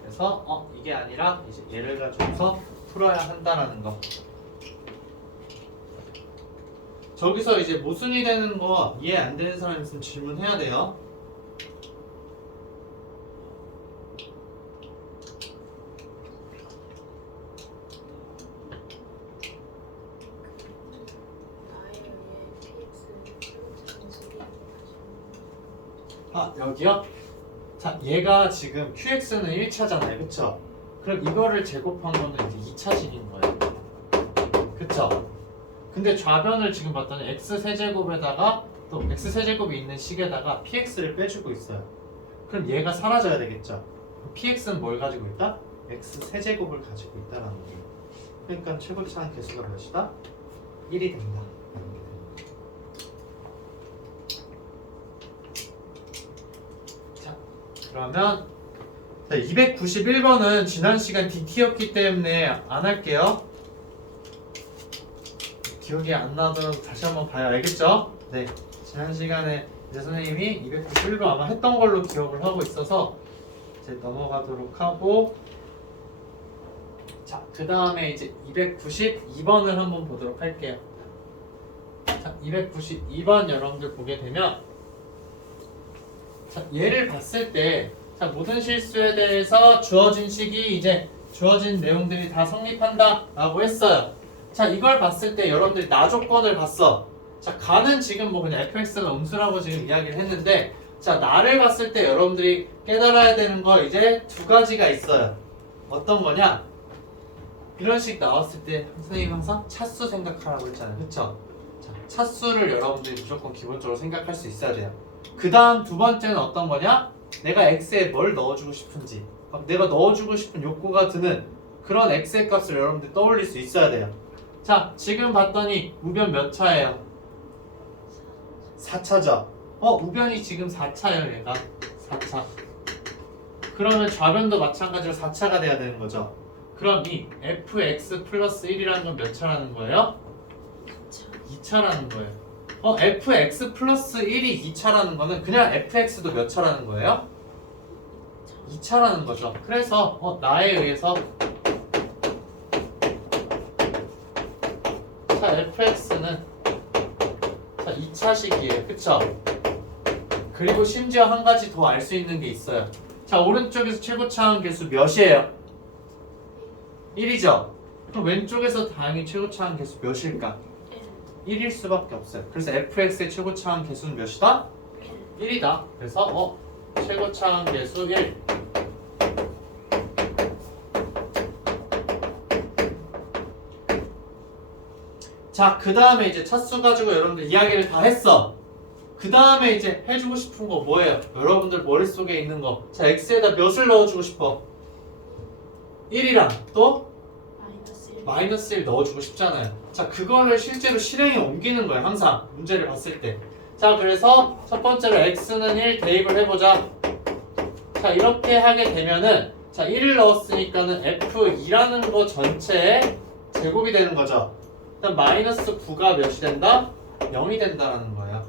그래서 이게 아니라 이제 얘를 가지고서 풀어야 한다라는 거. 저기서 이제 모순이 되는 거 이해 안 되는 사람 있으면 질문해야 돼요. 아, 여기요? 자, 얘가 지금 qx는 1차잖아요. 그쵸? 그럼 이거를 제곱한 거는 이제 2차식인 거예요. 그쵸? 근데 좌변을 지금 봤더니 x세제곱에다가 또 x세제곱이 있는 식에다가 px를 빼주고 있어요. 그럼 얘가 사라져야 되겠죠? px는 뭘 가지고 있다? x세제곱을 가지고 있다라는 거예요. 그러니까 최고차항 개수가 몇이다? 1이 된다. 그러면 291번은 지난 시간 DT였기 때문에 안 할게요. 기억이 안 나도록 다시 한번 봐야 알겠죠? 네, 지난 시간에 이제 선생님이 291번 아마 했던 걸로 기억을 하고 있어서 이제 넘어가도록 하고 자, 그 다음에 이제 292번을 한번 보도록 할게요. 자, 292번 여러분들 보게 되면 자, 얘를 봤을 때 자, 모든 실수에 대해서 주어진 식이 이제 주어진 내용들이 다 성립한다 라고 했어요. 자, 이걸 봤을 때 여러분들이 나 조건을 봤어. 자, 가는 지금 뭐 그냥 fx가 음수라고 지금 이야기를 했는데 자, 나를 봤을 때 여러분들이 깨달아야 되는 거 이제 두 가지가 있어요. 어떤 거냐? 이런 식 나왔을 때 선생님이 항상 차수 생각하라고 했잖아요. 그쵸? 자, 차수를 여러분들이 무조건 기본적으로 생각할 수 있어야 돼요. 그 다음 두 번째는 어떤 거냐? 내가 x에 뭘 넣어주고 싶은지 내가 넣어주고 싶은 욕구가 드는 그런 x의 값을 여러분들 떠올릴 수 있어야 돼요. 자, 지금 봤더니 우변 몇 차예요? 4차죠? 우변이 지금 4차예요. 얘가 4차. 그러면 좌변도 마찬가지로 4차가 돼야 되는 거죠. 그럼 이 fx 플러스 1이라는 건 몇 차라는 거예요? 2차라는 거예요. fx 플러스 1이 2차라는 거는 그냥 fx도 몇 차라는 거예요? 2차라는 거죠. 그래서 나에 의해서 자 fx는 자 2차식이에요. 그쵸? 그리고 심지어 한 가지 더 알 수 있는 게 있어요. 자 오른쪽에서 최고차항 계수 몇이에요? 1이죠? 그럼 왼쪽에서 당연히 최고차항 계수 몇일까? 1일 수밖에 없어요. 그래서 fx의 최고차항 계수는 몇이다? 1이다. 그래서 최고차항 계수 1. 자, 그 다음에 이제 차수 가지고 여러분들 이야기를 다 했어. 그 다음에 이제 해주고 싶은 거 뭐예요? 여러분들 머릿속에 있는 거. 자, x에다 몇을 넣어주고 싶어? 1이랑 또 마이너스 1 넣어주고 싶잖아요. 자, 그거를 실제로 실행에 옮기는 거예요. 항상 문제를 봤을 때. 자, 그래서 첫 번째로 x는 1 대입을 해보자. 자, 이렇게 하게 되면은 자, 1을 넣었으니까는 f2라는 거 전체의 제곱이 되는 거죠. 일단 마이너스 9가 몇이 된다? 0이 된다라는 거예요.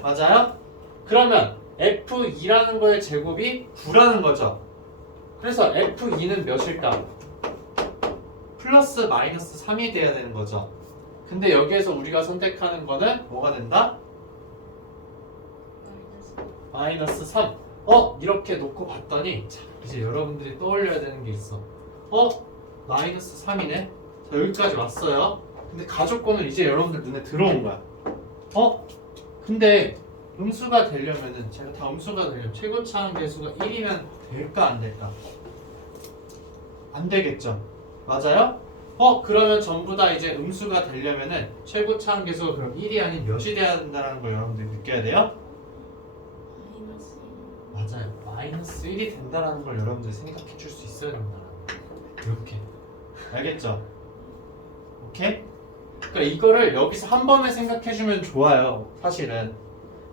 맞아요? 그러면 f2라는 거의 제곱이 9라는 거죠. 그래서 f2는 몇일까? 플러스 마이너스 3이 돼야 되는 거죠. 근데 여기에서 우리가 선택하는 거는 뭐가 된다? 마이너스 3. 이렇게 놓고 봤더니 자, 이제 여러분들이 떠올려야 되는 게 있어. 마이너스 3이네. 자, 여기까지 왔어요. 근데 가족권을 이제 여러분들 눈에 들어온 거야. 근데 음수가 되려면은 제가 다 음수가 되려면 최고차항 계수가 1이면 될까 안 될까? 안 되겠죠. 맞아요? 그러면 전부 다 이제 음수가 되려면은 최고차항 계수가 그럼 1이 아닌 몇이 돼야 된다는 걸 여러분들이 느껴야 돼요? 맞아요. 마이너스 1이 된다는 걸 여러분들이 생각해 줄 수 있어야 된다는 거예요. 이렇게. 알겠죠? 오케이? 그러니까 이거를 여기서 한 번에 생각해 주면 좋아요. 사실은.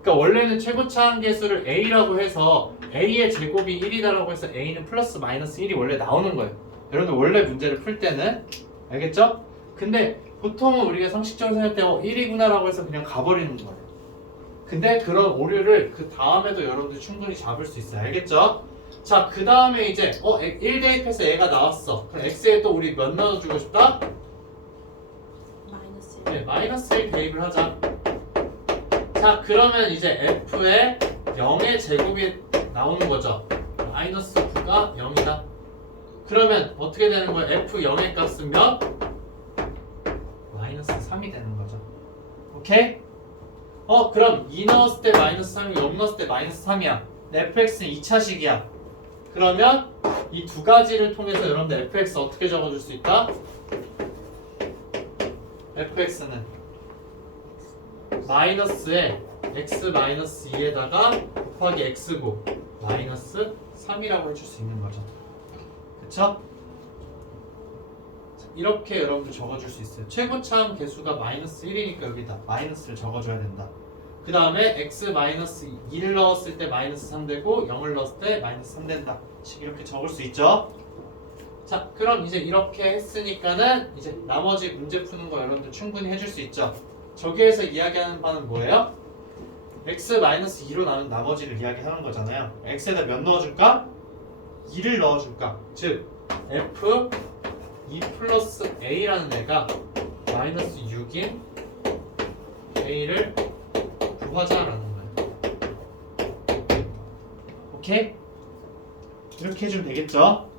그러니까 원래는 최고차항 계수를 a라고 해서 a의 제곱이 1이다라고 해서 a는 플러스 마이너스 1이 원래 나오는 거예요. 여러분들 원래 문제를 풀 때는 알겠죠? 근데 보통은 우리가 상식적으로 생각할 때 1이구나라고 해서 그냥 가버리는 거예요. 근데 그런 오류를 그 다음에도 여러분들 충분히 잡을 수 있어요. 알겠죠? 자, 그 다음에 이제 1 대입해서 얘가 나왔어. 그럼 x에 또 우리 몇 넣어주고 싶다? 네, 마이너스 1 대입을 하자. 자, 그러면 이제 f의 0의 제곱이 나오는 거죠. 마이너스 9가 0이다. 그러면 어떻게 되는 거예요? f 0의 값은 몇? 마이너스 3이 되는 거죠. 오케이? 그럼 2 넣었을 때 마이너스 3이 0 넣었을 때 마이너스 3이야. fx는 2차식이야. 그러면 이 두 가지를 통해서 여러분들 fx 어떻게 적어줄 수 있다? fx는 마이너스에 x 마이너스 2에다가 곱하기 x고 마이너스 3이라고 해줄 수 있는 거죠. 그쵸? 이렇게 여러분들 적어줄 수 있어요. 최고차항 계수가 마이너스 1이니까 여기다 마이너스를 적어줘야 된다. 그 다음에 x 마이너스 2를 넣었을 때 마이너스 3 되고 0을 넣었을 때 마이너스 3 된다. 이렇게 적을 수 있죠. 자, 그럼 이제 이렇게 했으니까는 이제 나머지 문제 푸는 거 여러분들 충분히 해줄 수 있죠. 저기에서 이야기하는 바는 뭐예요? x 마이너스 2로 나눈 나머지를 이야기하는 거잖아요. x에다 몇 넣어줄까? 2를 넣어줄까? 즉 f 2 플러스 a라는 애가 마이너스 6인 a를 구하자라는 거예요. 오케이? 이렇게 해주면 되겠죠?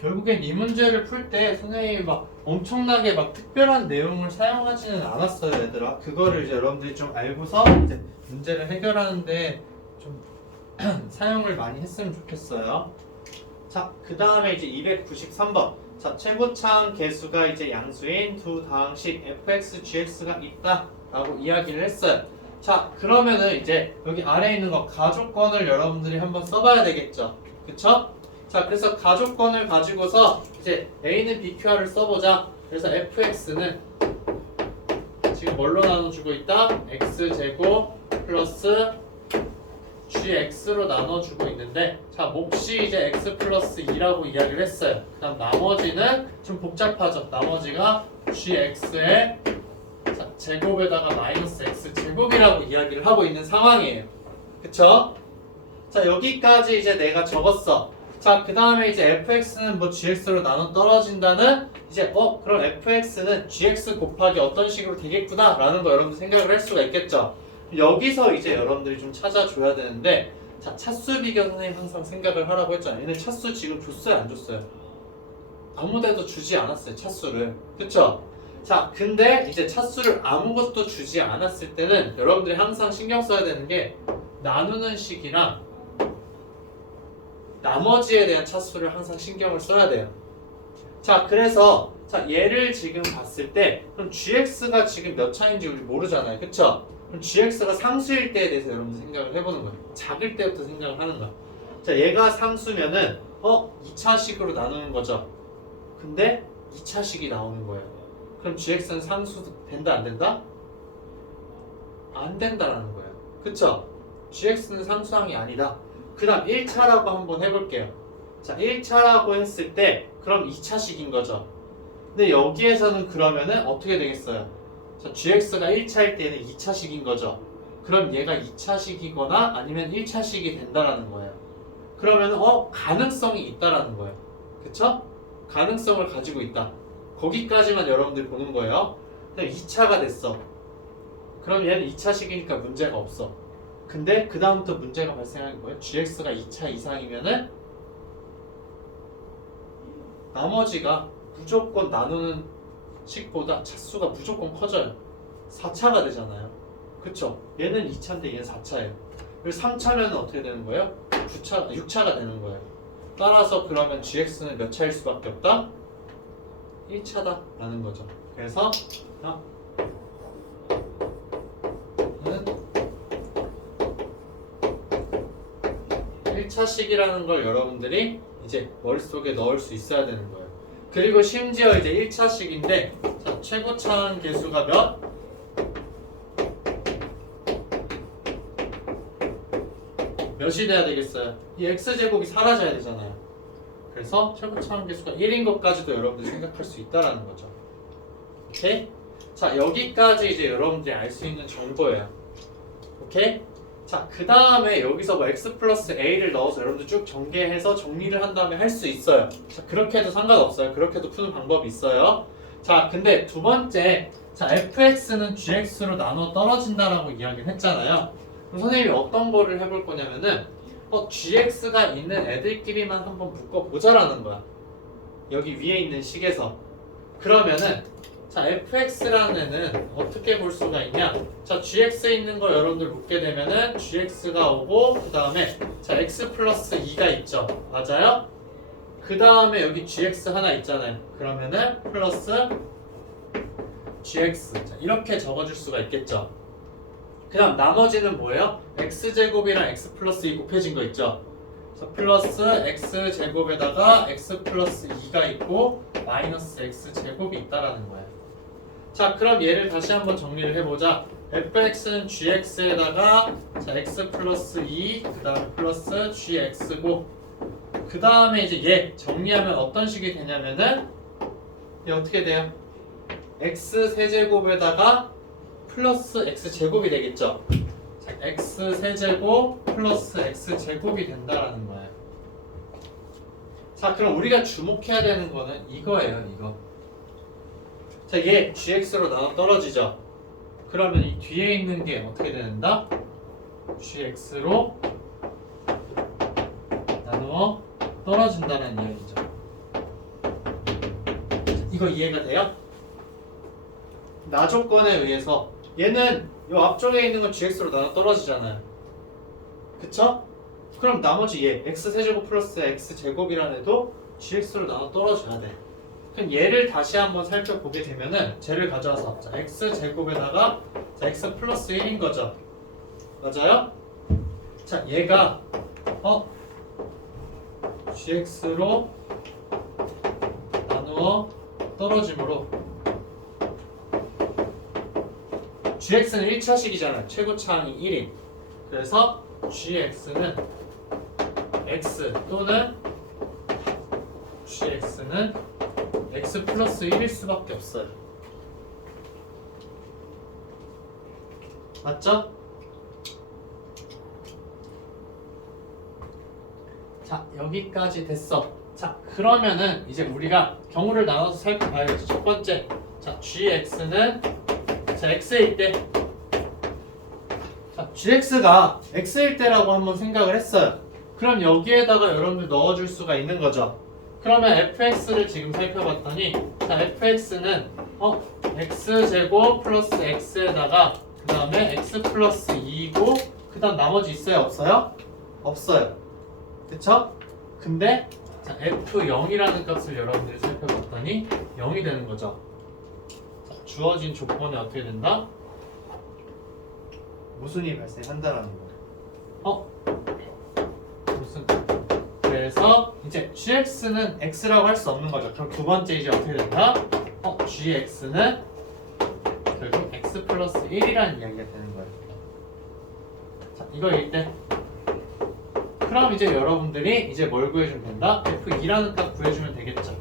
결국엔 이 문제를 풀 때 선생님이 막 엄청나게 막 특별한 내용을 사용하지는 않았어요, 얘들아. 그거를 이제 여러분들이 좀 알고서 이제 문제를 해결하는데 좀 사용을 많이 했으면 좋겠어요. 자, 그 다음에 이제 293번. 자, 최고차항 계수가 이제 양수인 두 다항식 fx, gx가 있다라고 이야기를 했어요. 자, 그러면은 이제 여기 아래에 있는 거 가족권을 여러분들이 한번 써봐야 되겠죠, 그쵸? 자, 그래서 가족권을 가지고서 이제 a는 bqr을 써보자. 그래서 fx는 지금 뭘로 나눠주고 있다? x제곱 플러스 gx로 나눠주고 있는데 자 몫이 이제 x 플러스 2라고 이야기를 했어요. 그 다음 나머지는 좀 복잡하죠. 나머지가 gx의 제곱에다가 마이너스 x 제곱이라고 이야기를 하고 있는 상황이에요. 그쵸? 자 여기까지 이제 내가 적었어. 자 그 다음에 이제 fx는 뭐 gx로 나눠 떨어진다는 이제 그럼 fx는 gx 곱하기 어떤 식으로 되겠구나 라는 거 여러분들 생각을 할 수가 있겠죠. 여기서 이제 여러분들이 좀 찾아줘야 되는데 자 차수 비교 선생님 항상 생각을 하라고 했잖아요. 얘는 차수 지금 줬어요 안 줬어요? 아무데도 주지 않았어요 차수를. 그쵸? 자 근데 이제 차수를 아무것도 주지 않았을 때는 여러분들이 항상 신경 써야 되는 게 나누는 식이랑 나머지에 대한 차수를 항상 신경을 써야 돼요. 자 그래서 자 얘를 지금 봤을 때 그럼 gx가 지금 몇 차인지 우리 모르잖아요. 그쵸? 그럼 gx가 상수일 때에 대해서 여러분들 생각을 해보는 거예요. 작을 때부터 생각을 하는 거야. 자 얘가 상수면은 2차식으로 나누는 거죠. 근데 2차식이 나오는 거예요. 그럼 gx는 상수 된다 안 된다? 안 된다라는 거예요. 그쵸? gx는 상수항이 아니다. 그 다음 1차라고 한번 해볼게요. 자 1차라고 했을 때 그럼 2차식인 거죠. 근데 여기에서는 그러면은 어떻게 되겠어요? 자 gx가 1차일 때는 2차식인 거죠. 그럼 얘가 2차식이거나 아니면 1차식이 된다라는 거예요. 그러면은 가능성이 있다라는 거예요. 그쵸? 가능성을 가지고 있다. 거기까지만 여러분들 보는 거예요. 2차가 됐어. 그럼 얘는 2차식이니까 문제가 없어. 근데 그 다음부터 문제가 발생하는 거예요. gx가 2차 이상이면은 나머지가 무조건 나누는 식보다 차수가 무조건 커져요. 4차가 되잖아요. 그쵸? 얘는 2차인데 얘는 4차예요. 그리고 3차면 어떻게 되는 거예요? 6차가 되는 거예요. 따라서 그러면 gx는 몇 차일 수밖에 없다? 1차다 라는 거죠. 그래서 1차식이라는 걸 여러분들이 이제 머릿속에 넣을 수 있어야 되는 거예요. 그리고 심지어 이제 1차식인데 자, 최고차항 계수가 몇? 몇이 돼야 되겠어요? 이 x제곱이 사라져야 되잖아요. 그래서 최고차항 계수가 1인 것까지도 여러분들이 생각할 수 있다는 거죠. 오케이? 자 여기까지 이제 여러분들이 알 수 있는 정보예요. 오케이? 자, 그 다음에 여기서 뭐 x 플러스 a를 넣어서 여러분들 쭉 전개해서 정리를 한 다음에 할 수 있어요. 자, 그렇게 해도 상관없어요. 그렇게 해도 푸는 방법이 있어요. 자, 근데 두 번째, 자, fx는 gx로 나눠 떨어진다라고 이야기를 했잖아요. 그럼 선생님이 어떤 거를 해볼 거냐면은 gx가 있는 애들끼리만 한번 묶어보자라는 거야. 여기 위에 있는 식에서. 그러면은 자 fx라는 애는 어떻게 볼 수가 있냐? 자 gx에 있는 거 여러분들 묻게 되면은 gx가 오고 그 다음에 자 x 플러스 2가 있죠. 맞아요? 그 다음에 여기 gx 하나 있잖아요. 그러면은 플러스 gx 자, 이렇게 적어줄 수가 있겠죠. 그 다음 나머지는 뭐예요? x제곱이랑 x 플러스 2 곱해진 거 있죠. 자, 플러스 x제곱에다가 x 플러스 2가 있고 마이너스 x제곱이 있다라는 거예요. 자 그럼 얘를 다시 한번 정리를 해보자. fx는 gx에다가 자 x 플러스 2 그 다음에 플러스 gx고 그 다음에 이제 얘 정리하면 어떤 식이 되냐면은 얘 어떻게 돼요? x 세제곱에다가 플러스 x제곱이 되겠죠. 자, x 세제곱 플러스 x제곱이 된다라는 거예요. 자 그럼 우리가 주목해야 되는 거는 이거예요. 이거. 자, 얘 gx로 나눠 떨어지죠. 그러면 이 뒤에 있는 게 어떻게 된다? gx로 나누어 떨어진다는 이야기죠. 이거 이해가 돼요? 나 조건에 의해서 얘는 이 앞쪽에 있는 건 gx로 나눠 떨어지잖아요. 그쵸? 그럼 나머지 얘 x세제곱 플러스 x제곱이라는 애도 gx로 나눠 떨어져야 돼. 그럼 얘를 다시 한번 살펴보게 되면은 쟤를 가져와서 자, x제곱에다가 자, x 플러스 1인 거죠. 맞아요? 자 얘가 gx로 나누어 떨어지므로 gx는 1차식이잖아요. 최고차항이 1인. 그래서 gx는 x 또는 gx는 x 플러스 1일 수밖에 없어요. 맞죠? 자, 여기까지 됐어. 자, 그러면은 이제 우리가 경우를 나눠서 살펴봐야겠죠. 첫 번째, 자, gx는 자, x일 때, 자, gx가 x일 때라고 한번 생각을 했어요. 그럼 여기에다가 여러분들 넣어줄 수가 있는 거죠. 그러면 fx를 지금 살펴봤더니, 자, fx는 x제곱 플러스 x에다가 그 다음에 x 플러스 2고 그 다음 나머지 있어요? 없어요? 없어요. 그쵸? 근데 자, f0이라는 값을 여러분들이 살펴봤더니 0이 되는 거죠. 자, 주어진 조건이 어떻게 된다? 무슨 일이 발생한다라는 거. 무슨? 그래서 이제 gx는 x라고 할 수 없는 거죠. 그럼 두 번째 이제 어떻게 된다? gx는 결국 x 플러스 1이라는 이야기가 되는 거예요. 자, 이거일 때 그럼 이제 여러분들이 이제 뭘 구해주면 된다? f2라는 값 구해주면 되겠죠.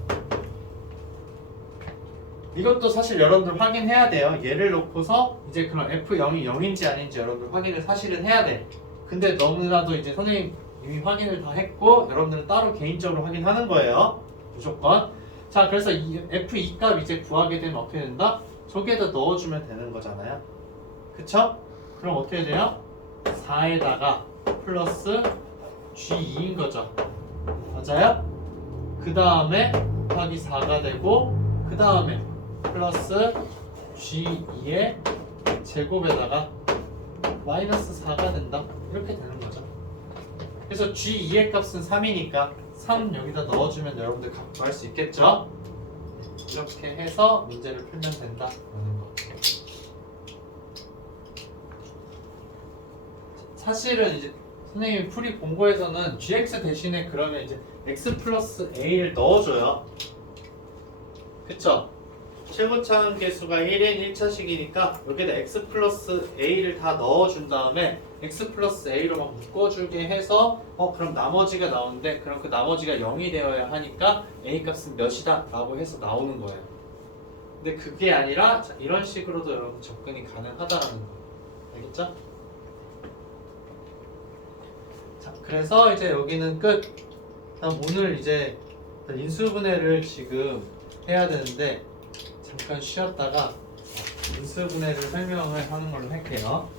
이것도 사실 여러분들 확인해야 돼요. 얘를 놓고서 이제 그럼 f0이 0인지 아닌지 여러분들 확인을 사실은 해야 돼. 근데 너무나도 이제 선생님 이미 확인을 다 했고 여러분들은 따로 개인적으로 확인하는 거예요. 무조건. 자, 그래서 이 f2 값 이제 구하게 되면 어떻게 된다? 저기에다 넣어주면 되는 거잖아요. 그쵸? 그럼 어떻게 돼요? 4에다가 플러스 G2인 거죠. 맞아요? 그 다음에 곱하기 4가 되고 그 다음에 플러스 G2의 제곱에다가 마이너스 4가 된다. 이렇게 되는 거죠. 그래서 G2의 값은 3이니까 3 여기다 넣어주면 여러분들 값 구할 수 있겠죠? 이렇게 해서 문제를 풀면 된다라는 거. 사실은 이제 선생님이 풀이 공고에서는 gx 대신에 그러면 이제 x 플러스 a를 넣어줘요. 그쵸? 최고차항 개수가 1인 1차식이니까 여기다 x 플러스 a를 다 넣어준 다음에 x 플러스 a로 막 묶어주게 해서 그럼 나머지가 나오는데 그럼 그 나머지가 0이 되어야 하니까 a 값은 몇이다 라고 해서 나오는 거예요. 근데 그게 아니라 자, 이런 식으로도 여러분 접근이 가능하다라는 거. 알겠죠? 자, 그래서 이제 여기는 끝. 다음 오늘 이제 인수분해를 지금 해야 되는데 잠깐 쉬었다가 인수분해를 설명을 하는 걸로 할게요.